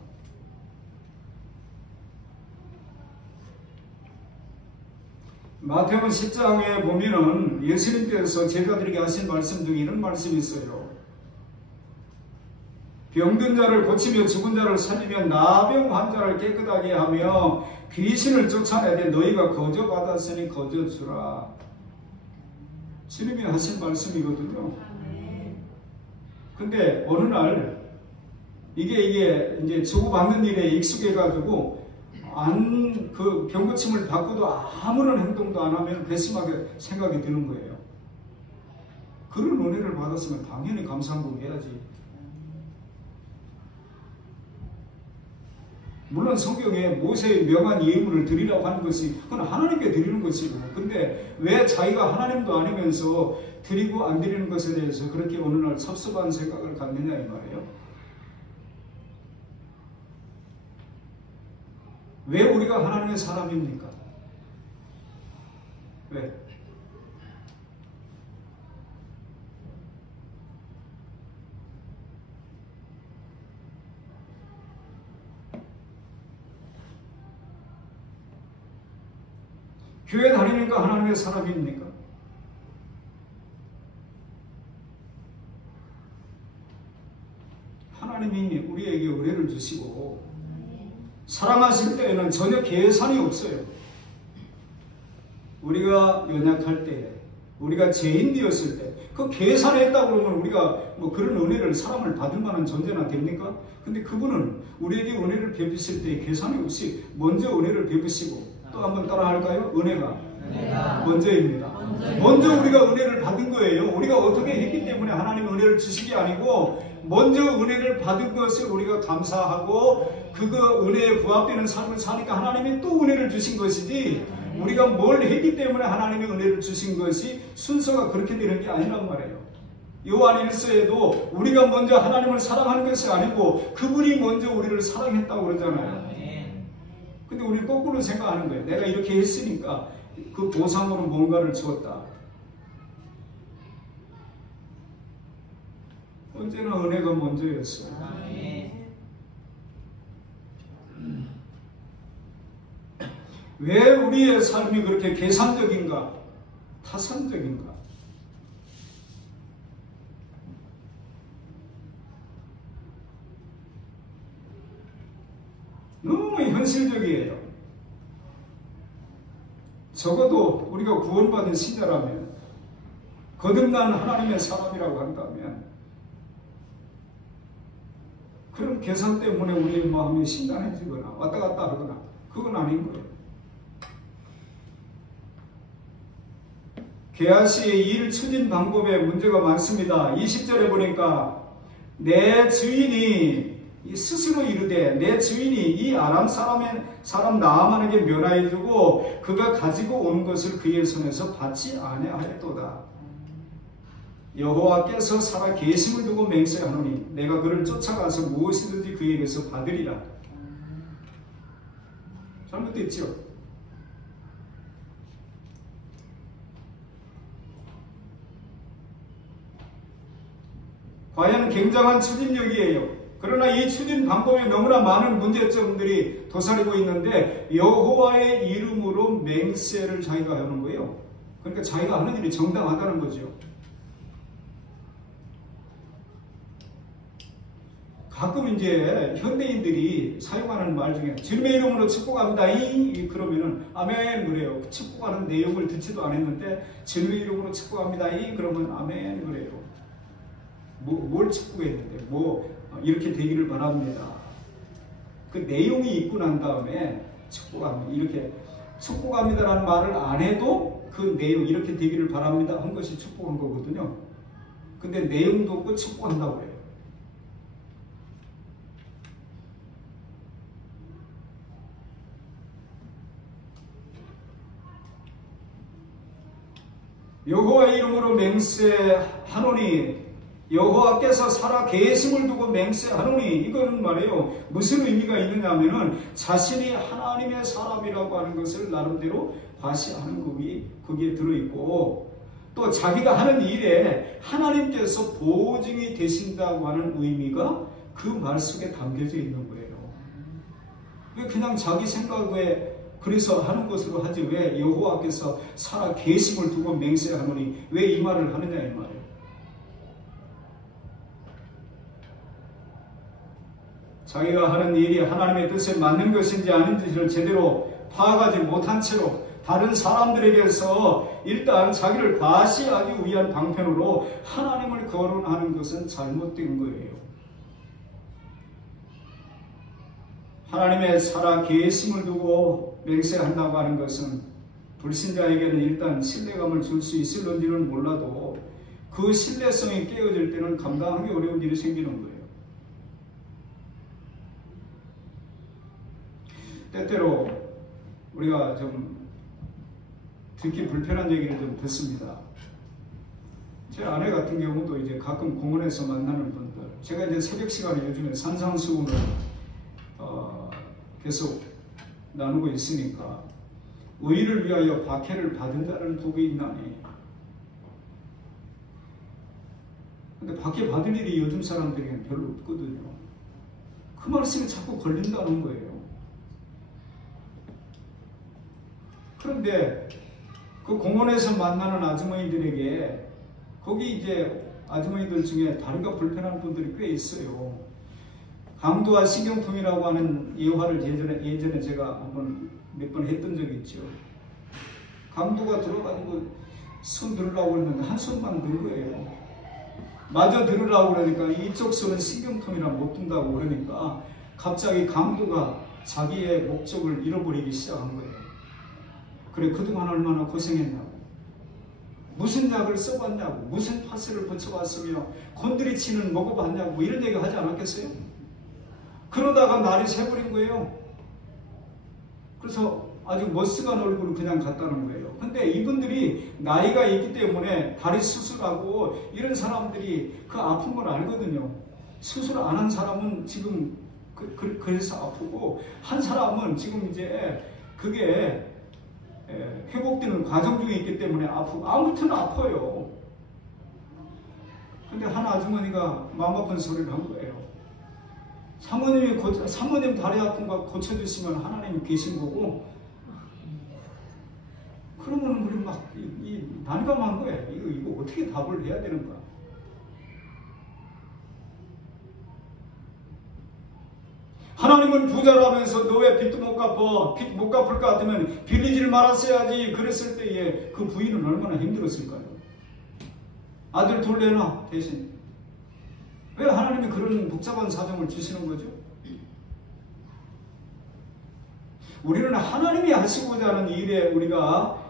마태복음 10장에 보면은 예수님께서 제자들에게 하신 말씀 중에 이런 말씀이 있어요. 병든 자를 고치며 죽은 자를 살리며 나병 환자를 깨끗하게 하며 귀신을 쫓아내되 너희가 거저 받았으니 거저 주라. 주님이 하신 말씀이거든요. 근데 어느 날 이게 이제 주고받는 일에 익숙해가지고 그 병고침을 받고도 아무런 행동도 안 하면 괘씸하게 생각이 드는 거예요. 그런 은혜를 받았으면 당연히 감사한국 해야지. 물론 성경에 모세의 명한 예물을 드리라고 하는 것이 그건 하나님께 드리는 것이고, 근데 왜 자기가 하나님도 아니면서 드리고 안 드리는 것에 대해서 그렇게 어느 날 섭섭한 생각을 갖느냐 이 말이에요. 왜 우리가 하나님의 사람입니까? 왜? 교회 다니니까 하나님의 사람입니까? 하나님이 우리에게 은혜를 주시고 사랑하실 때에는 전혀 계산이 없어요. 우리가 연약할 때, 우리가 죄인 되었을 때, 그 계산했다고 그러면 우리가 뭐 그런 은혜를 사람을 받을 만한 존재나 됩니까? 근데 그분은 우리에게 은혜를 베푸실 때 계산이 없이 먼저 은혜를 베푸시고, 또 한번 따라 할까요? 은혜가 먼저입니다. 먼저 우리가 은혜를 받은 거예요. 우리가 어떻게 했기 때문에 하나님 은혜를 주시기 아니고 먼저 은혜를 받은 것을 우리가 감사하고 그거 은혜에 부합되는 삶을 사니까 하나님이 또 은혜를 주신 것이지, 우리가 뭘 했기 때문에 하나님이 은혜를 주신 것이 순서가 그렇게 되는 게 아니란 말이에요. 요한 1서에도 우리가 먼저 하나님을 사랑하는 것이 아니고 그분이 먼저 우리를 사랑했다고 그러잖아요. 근데 우리는 거꾸로 생각하는 거예요. 내가 이렇게 했으니까 그 보상으로 뭔가를 주었다. 언제나 은혜가 먼저였어요. 왜 우리의 삶이 그렇게 계산적인가? 타산적인가? 너무 현실적이에요. 적어도 우리가 구원받은 신자라면, 거듭난 하나님의 사람이라고 한다면 그런 계산 때문에 우리의 마음이 심란해지거나 왔다 갔다 하거나 그건 아닌 거예요. 게하시의 일 추진 방법에 문제가 많습니다. 20절에 보니까 내 주인이 스스로 이르되 내 주인이 이 아람 사람 나아만에게 면하여주고 그가 가지고 온 것을 그의 손에서 받지 아니하였도다. 여호와께서 살아 계심을 두고 맹세하노니 내가 그를 쫓아가서 무엇이든지 그에게서 받으리라. 잘못됐죠? 과연 굉장한 추진력이에요. 그러나 이 추진 방법에 너무나 많은 문제점들이 도사리고 있는데 여호와의 이름으로 맹세를 자기가 하는 거예요. 그러니까 자기가 하는 일이 정당하다는 거죠. 가끔 이제 현대인들이 사용하는 말 중에 주님의 이름으로 축복합니다. 그러면은 아멘 그래요. 축복하는 내용을 듣지도 않았는데 주님의 이름으로 축복합니다. 그러면 아멘 그래요. 뭘 축복했는데 이렇게 되기를 바랍니다. 그 내용이 있고 난 다음에 축복합니다. 이렇게 축복합니다라는 말을 안 해도 그 내용 이렇게 되기를 바랍니다 한 것이 축복한 거거든요. 근데 내용도 없고 축복한다고 해요. 여호와의 이름으로 맹세하노니 여호와께서 살아 계심을 두고 맹세하노니, 이거는 말이에요. 무슨 의미가 있느냐 하면은 자신이 하나님의 사람이라고 하는 것을 나름대로 과시하는 것이 거기에 들어있고, 또 자기가 하는 일에 하나님께서 보증이 되신다고 하는 의미가 그 말 속에 담겨져 있는 거예요. 왜 그냥 자기 생각에 그래서 하는 것으로 하지, 왜 여호와께서 살아 계심을 두고 맹세하노니 왜 이 말을 하느냐 이 말이에요. 자기가 하는 일이 하나님의 뜻에 맞는 것인지 아닌지를 제대로 파악하지 못한 채로 다른 사람들에게서 일단 자기를 과시하기 위한 방편으로 하나님을 거론하는 것은 잘못된 거예요. 하나님의 살아 계심을 두고 맹세한다고 하는 것은 불신자에게는 일단 신뢰감을 줄 수 있을런지는 몰라도 그 신뢰성이 깨어질 때는 감당하기 어려운 일이 생기는 거예요. 때때로 우리가 좀 듣기 불편한 얘기를 좀 듣습니다. 제 아내 같은 경우도 이제 가끔 공원에서 만나는 분들, 제가 이제 새벽 시간에 요즘에 산상수훈을 계속 나누고 있으니까, 의를 위하여 박해를 받은 자를 두고 있나니. 근데 박해 받을 일이 요즘 사람들에게는 별로 없거든요. 그 말씀이 자꾸 걸린다는 거예요. 그런데 그 공원에서 만나는 아주머니들에게, 거기 이제 아주머니들 중에 다리가 불편한 분들이 꽤 있어요. 강도와 신경통이라고 하는 예화를 예전에 제가 몇 번 했던 적이 있죠. 강도가 들어가지고 손 들으려고 했는데 한 손만 들 거예요. 마저 들으려고 그러니까 이쪽 손은 신경통이라 못 든다고 그러니까 갑자기 강도가 자기의 목적을 잃어버리기 시작한 거예요. 그래, 그동안 얼마나 고생했냐고, 무슨 약을 써봤냐고, 무슨 파스를 붙여봤으며 곤드리치는 먹어봤냐고, 뭐 이런 얘기 하지 않았겠어요? 그러다가 날이 새버린 거예요. 그래서 아주 머쓱한 얼굴을 그냥 갔다는 거예요. 근데 이분들이 나이가 있기 때문에 다리 수술하고 이런 사람들이 그 아픈 걸 알거든요. 수술 안 한 사람은 지금 그래서 아프고, 한 사람은 지금 이제 그게 회복되는 과정 중에 있기 때문에 아프고, 아무튼 아파요. 근데 한 아주머니가 마음 아픈 소리를 한 거예요. 사모님 다리 아픈 거 고쳐주시면 하나님이 계신 거고, 그러면 우리 막 난감한 거예요. 이거 어떻게 답을 해야 되는가. 하나님은 부자라면서 너 왜 빚도 못 갚어? 빚 못 갚을 것 같으면 빌리질 말았어야지. 그랬을 때에 그 부인은 얼마나 힘들었을까요? 아들 둘 내놔 대신. 왜 하나님이 그런 복잡한 사정을 주시는 거죠? 우리는 하나님이 하시고자 하는 일에 우리가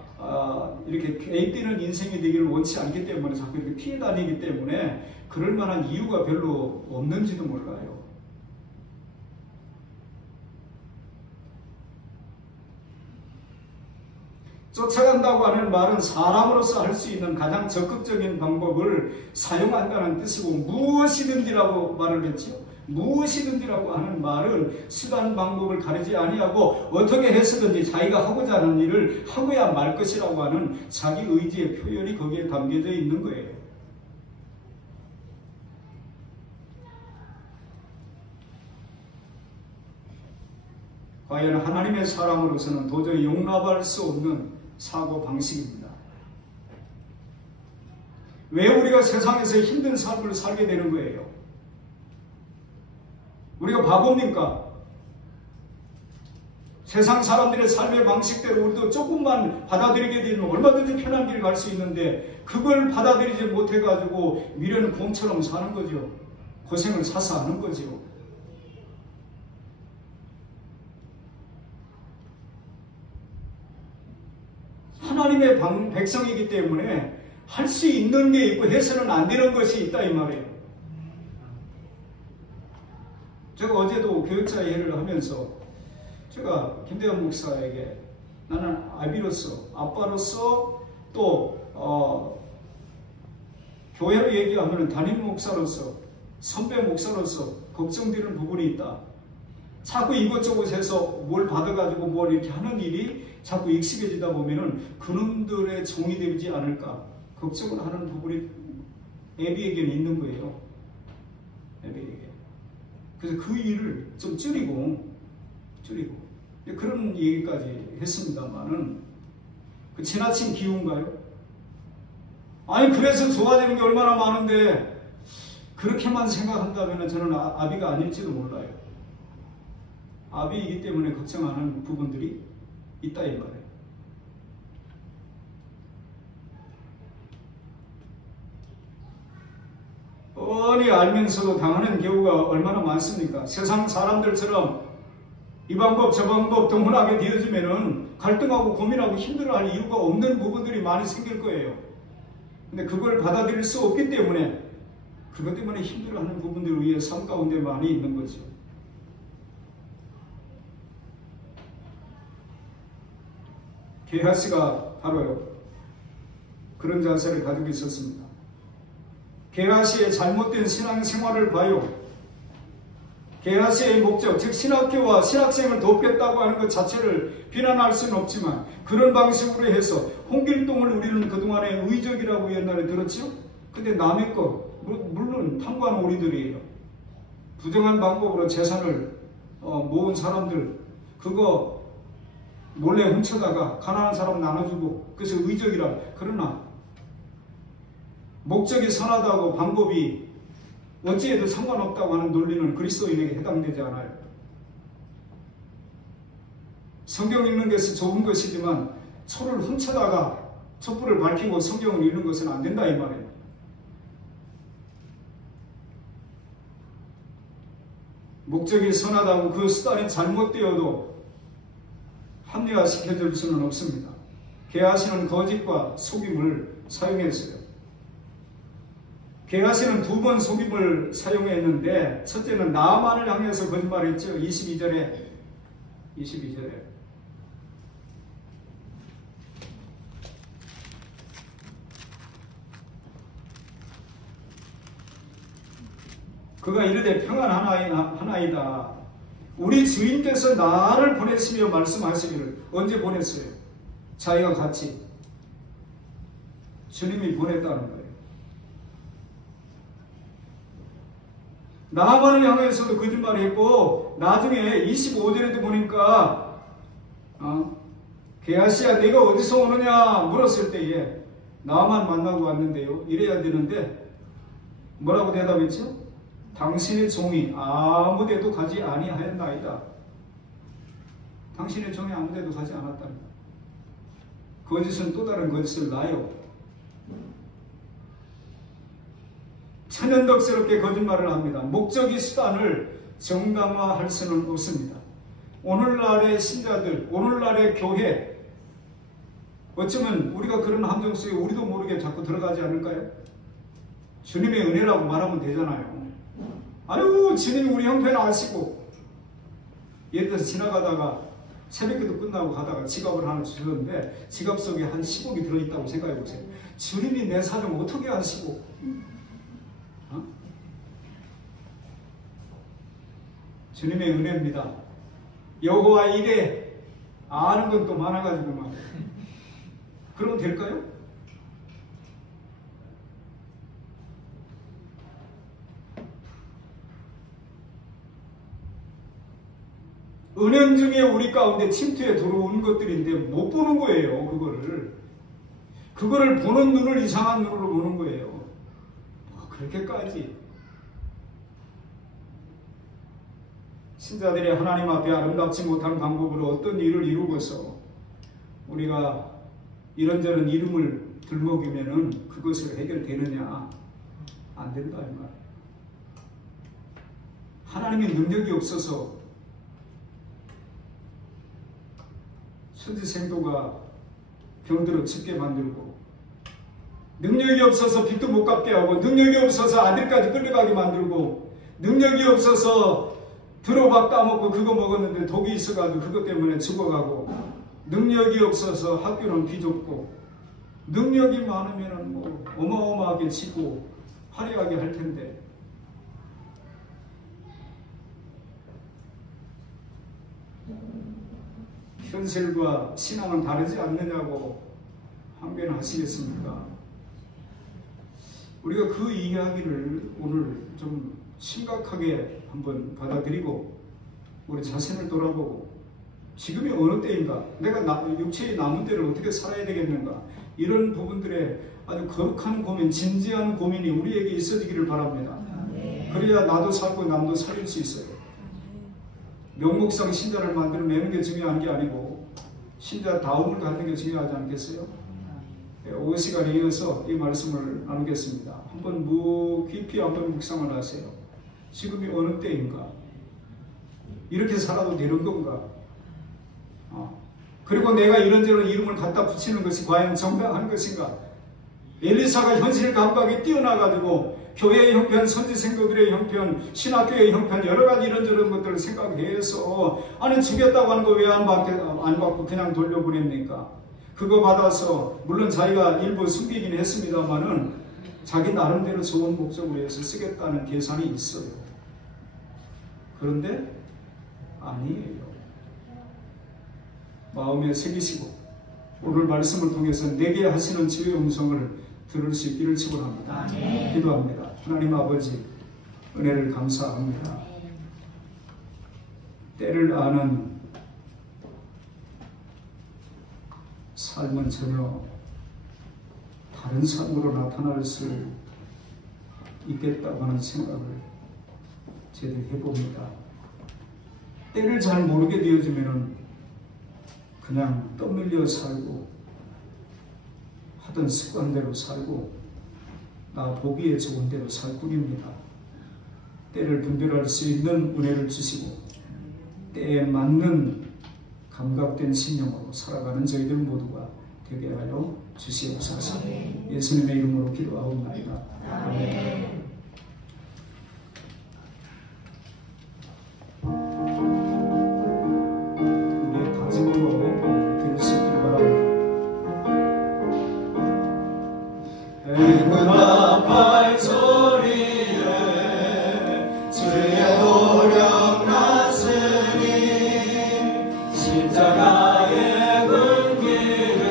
이렇게 개입되는 인생이 되기를 원치 않기 때문에 자꾸 이렇게 피해 다니기 때문에 그럴 만한 이유가 별로 없는지도 몰라요. 쫓아간다고 하는 말은 사람으로서 할 수 있는 가장 적극적인 방법을 사용한다는 뜻이고, 무엇이든지라고 말을 했죠. 무엇이든지라고 하는 말은 수단 방법을 가리지 아니하고 어떻게 해서든지 자기가 하고자 하는 일을 하고야 말 것이라고 하는 자기 의지의 표현이 거기에 담겨져 있는 거예요. 과연 하나님의 사람으로서는 도저히 용납할 수 없는 사고 방식입니다. 왜 우리가 세상에서 힘든 삶을 살게 되는 거예요? 우리가 바보입니까? 세상 사람들의 삶의 방식대로 우리도 조금만 받아들이게 되면 얼마든지 편한 길 갈 수 있는데, 그걸 받아들이지 못해가지고 미련은 곰처럼 사는 거죠. 고생을 사서 하는 거죠. 하나님의 백성이기 때문에 할 수 있는 게 있고 해서는 안 되는 것이 있다 이 말이에요. 제가 어제도 교육자 예를 하면서 제가 김대현 목사에게 나는 아비로서, 아빠로서 또 교회로 얘기하면 담임 목사로서, 선배 목사로서 걱정되는 부분이 있다. 자꾸 이것저것 해서 뭘 받아가지고 뭘 이렇게 하는 일이 자꾸 익숙해지다 보면은 그놈들의 종이 되지 않을까 걱정을 하는 부분이 애비에게는 있는 거예요. 애비에게. 그래서 그 일을 좀 줄이고 그런 얘기까지 했습니다만은 그 지나친 기운가요? 아니 그래서 좋아지는 게 얼마나 많은데 그렇게만 생각한다면 저는 아비가 아닐지도 몰라요. 아비이기 때문에 걱정하는 부분들이 있다 이 말이에요. 뻔히 알면서도 당하는 경우가 얼마나 많습니까? 세상 사람들처럼 이 방법 저 방법 동원하게 되어지면은 갈등하고 고민하고 힘들어할 이유가 없는 부분들이 많이 생길 거예요. 근데 그걸 받아들일 수 없기 때문에 그것 때문에 힘들어하는 부분들을 위해 삶 가운데 많이 있는 거죠. 게하시가 바로요 그런 자세를 가지고 있었습니다. 게하시의 잘못된 신앙생활을 봐요. 게하시의 목적, 즉 신학교와 신학생을 돕겠다고 하는 것 자체를 비난할 수는 없지만 그런 방식으로 해서 홍길동을 우리는 그동안에 의적이라고 옛날에 들었죠? 근데 남의 것, 물론 탐구하는 우리들이에요. 부정한 방법으로 재산을 모은 사람들 그거 몰래 훔쳐다가 가난한 사람 나눠주고 그래서 의적이라. 그러나 목적이 선하다고 방법이 어찌해도 상관없다고 하는 논리는 그리스도인에게 해당되지 않아요. 성경 읽는 것이 좋은 것이지만 초를 훔쳐다가 촛불을 밝히고 성경을 읽는 것은 안 된다 이 말이에요. 목적이 선하다고 그 수단이 잘못되어도 합리화시켜줄 수는 없습니다. 게하시는 거짓과 속임을 사용했어요. 게하시는 2번 속임을 사용했는데 첫째는 나만을 향해서 거짓말했죠. 22절에 그가 이르되 평안 하나이다. 우리 주인께서 나를 보내시며 말씀하시기를. 언제 보냈어요? 자기가 같이 주님이 보냈다는 거예요. 나만을 향해서도 거짓말했고 나중에 25절에도 보니까 게하시야 내가 어디서 오느냐 물었을 때에 나만 만나고 왔는데요. 이래야 되는데 뭐라고 대답했죠? 당신의 종이 아무데도 가지 아니하였나이다. 당신의 종이 아무데도 가지 않았다는 거예요. 거짓은 또 다른 거짓을 낳아요. 천연덕스럽게 거짓말을 합니다. 목적이 수단을 정당화할 수는 없습니다. 오늘날의 신자들, 오늘날의 교회 어쩌면 우리가 그런 함정 속에 우리도 모르게 자꾸 들어가지 않을까요? 주님의 은혜라고 말하면 되잖아요. 아유 주님이 우리 형편을 아시고 예를 들어서 지나가다가 새벽기도 끝나고 가다가 지갑을 하나 주셨는데 지갑 속에 한 10억이 들어있다고 생각해 보세요. 주님이 내 사정 어떻게 아시고 주님의 은혜입니다. 여호와 이래 아는 건 또 많아가지고 막 그러면 될까요? 은연중에 우리 가운데 침투에 들어온 것들인데 못 보는 거예요. 그거를 보는 눈을 이상한 눈으로 보는 거예요. 그렇게까지 신자들이 하나님 앞에 아름답지 못한 방법으로 어떤 일을 이루고서 우리가 이런저런 이름을 들먹이면은 그것을 해결되느냐? 안 된다 이 말이에요. 하나님의 능력이 없어서 천지생도가 병들어 죽게 만들고 능력이 없어서 빚도 못 갚게 하고 능력이 없어서 아들까지 끌려가게 만들고 능력이 없어서 들어밥 까먹고 그거 먹었는데 독이 있어가지고 그것 때문에 죽어가고 능력이 없어서 학교는 비좁고 능력이 많으면 뭐 어마어마하게 치고 화려하게 할 텐데 현실과 신앙은 다르지 않느냐고 항변하시겠습니까? 우리가 그 이야기를 오늘 좀 심각하게 한번 받아들이고 우리 자신을 돌아보고 지금이 어느 때인가, 내가 육체의 남은 때를 어떻게 살아야 되겠는가, 이런 부분들에 아주 거룩한 고민, 진지한 고민이 우리에게 있어지기를 바랍니다. 그래야 나도 살고 남도 살릴 수 있어요. 명목상 신자를 만들어내는 게 중요한 게 아니고 신자다움을 갖는 게 중요하지 않겠어요? 오후 시간에 이어서 이 말씀을 나누겠습니다. 한번 깊이 한번 묵상을 하세요. 지금이 어느 때인가? 이렇게 살아도 되는 건가? 그리고 내가 이런저런 이름을 갖다 붙이는 것이 과연 정당한 것인가? 엘리사가 현실 감각이 뛰어나가지고 교회의 형편, 선지 생도들의 형편, 신학교의 형편, 여러 가지 이런저런 것들을 생각해서 아니 주겠다고 하는 거 왜 안 받고 그냥 돌려보냅니까? 그거 받아서 물론 자기가 일부 숨기긴 했습니다만은 자기 나름대로 좋은 목적으로 해서 쓰겠다는 계산이 있어요. 그런데 아니에요. 마음에 새기시고 오늘 말씀을 통해서 내게 하시는 주의 음성을 들을 수 있기를 축원합니다. 기도합니다. 하나님 아버지, 은혜를 감사합니다. 때를 아는 삶은 전혀 다른 삶으로 나타날 수 있겠다고 하는 생각을 제대로 해봅니다. 때를 잘 모르게 되어지면 그냥 떠밀려 살고 하던 습관대로 살고 나 보기에 좋은 대로 살 뿐입니다. 때를 분별할 수 있는 은혜를 주시고 때에 맞는 감각된 신념으로 살아가는 저희들 모두가 되게 하여 주시옵소서. 예수님의 이름으로 기도하옵나이다. 아멘. 우리의 다짐으로 들을 수 있기를 바랍니다. 은구나 발소리에 주의 도령 났으니 십자가의 근기를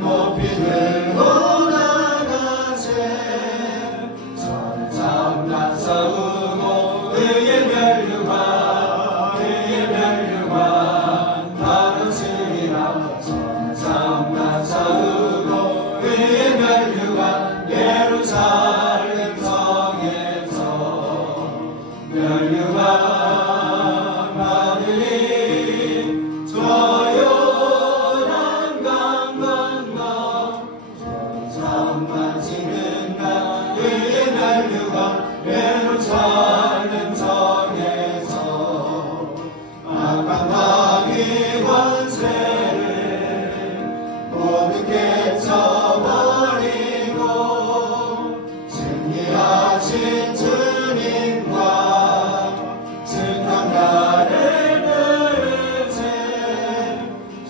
높이 들고 나가세 전장 싸우고 의의 멸류관 받으시리라 전장 싸우고 의의 멸류관 예루살렘 성에서 멸류관 예루살렘 성에서 악한 마귀 권세를 모두 깨쳐버리고 승리하신 주님과 승강가를 들으세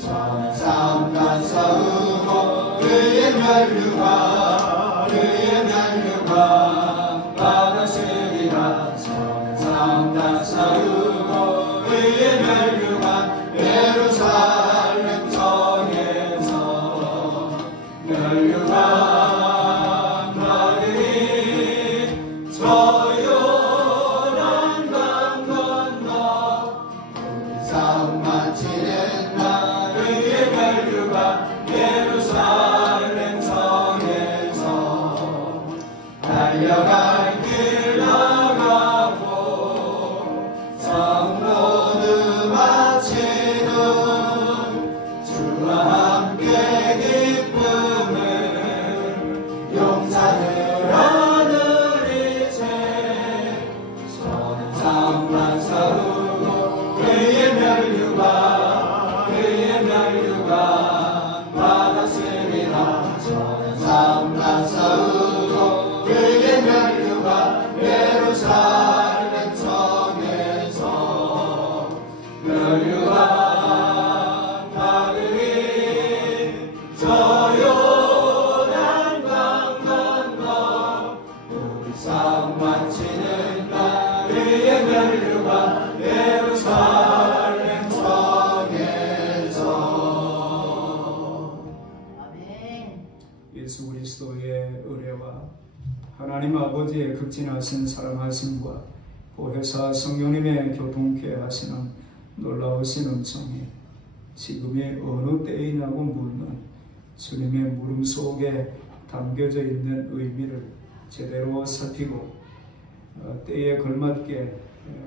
전상간 싸우고 그의 멸류관 받으시리라 전상단 싸우고 의의 멸류관 예루살렘 성에서 멸류관 받으리 저 요단 강 건너 우리 싸움 마치는 날 의의 멸류관 예루살렘 성에서 달려갈 길 나가고 성 모두 마치는 주와 함께 기쁨을 용산을 하늘이세 손은 상만 싸우고 의의 멸류관 받았으리라 손은 상만 싸우고 그의 멸류관 예루살렘 성에서 멸류관 받으리 저요 하나님 아버지의 극진하신 사랑하심과 보혜사 성령님의 교통케 하시는 놀라우신 음성이 지금이 어느 때이냐고 묻는 주님의 물음 속에 담겨져 있는 의미를 제대로 살피고 때에 걸맞게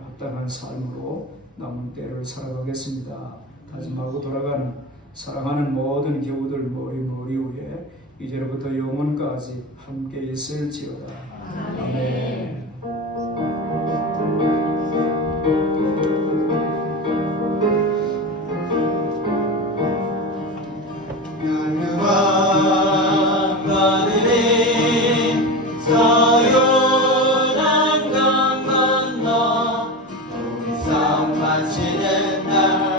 합당한 삶으로 남은 때를 살아가겠습니다. 다짐하고 돌아가는 사랑하는 모든 교우들 머리 위에 이제로부터 영원까지 함께 있을지어다. 아멘. 마치는 날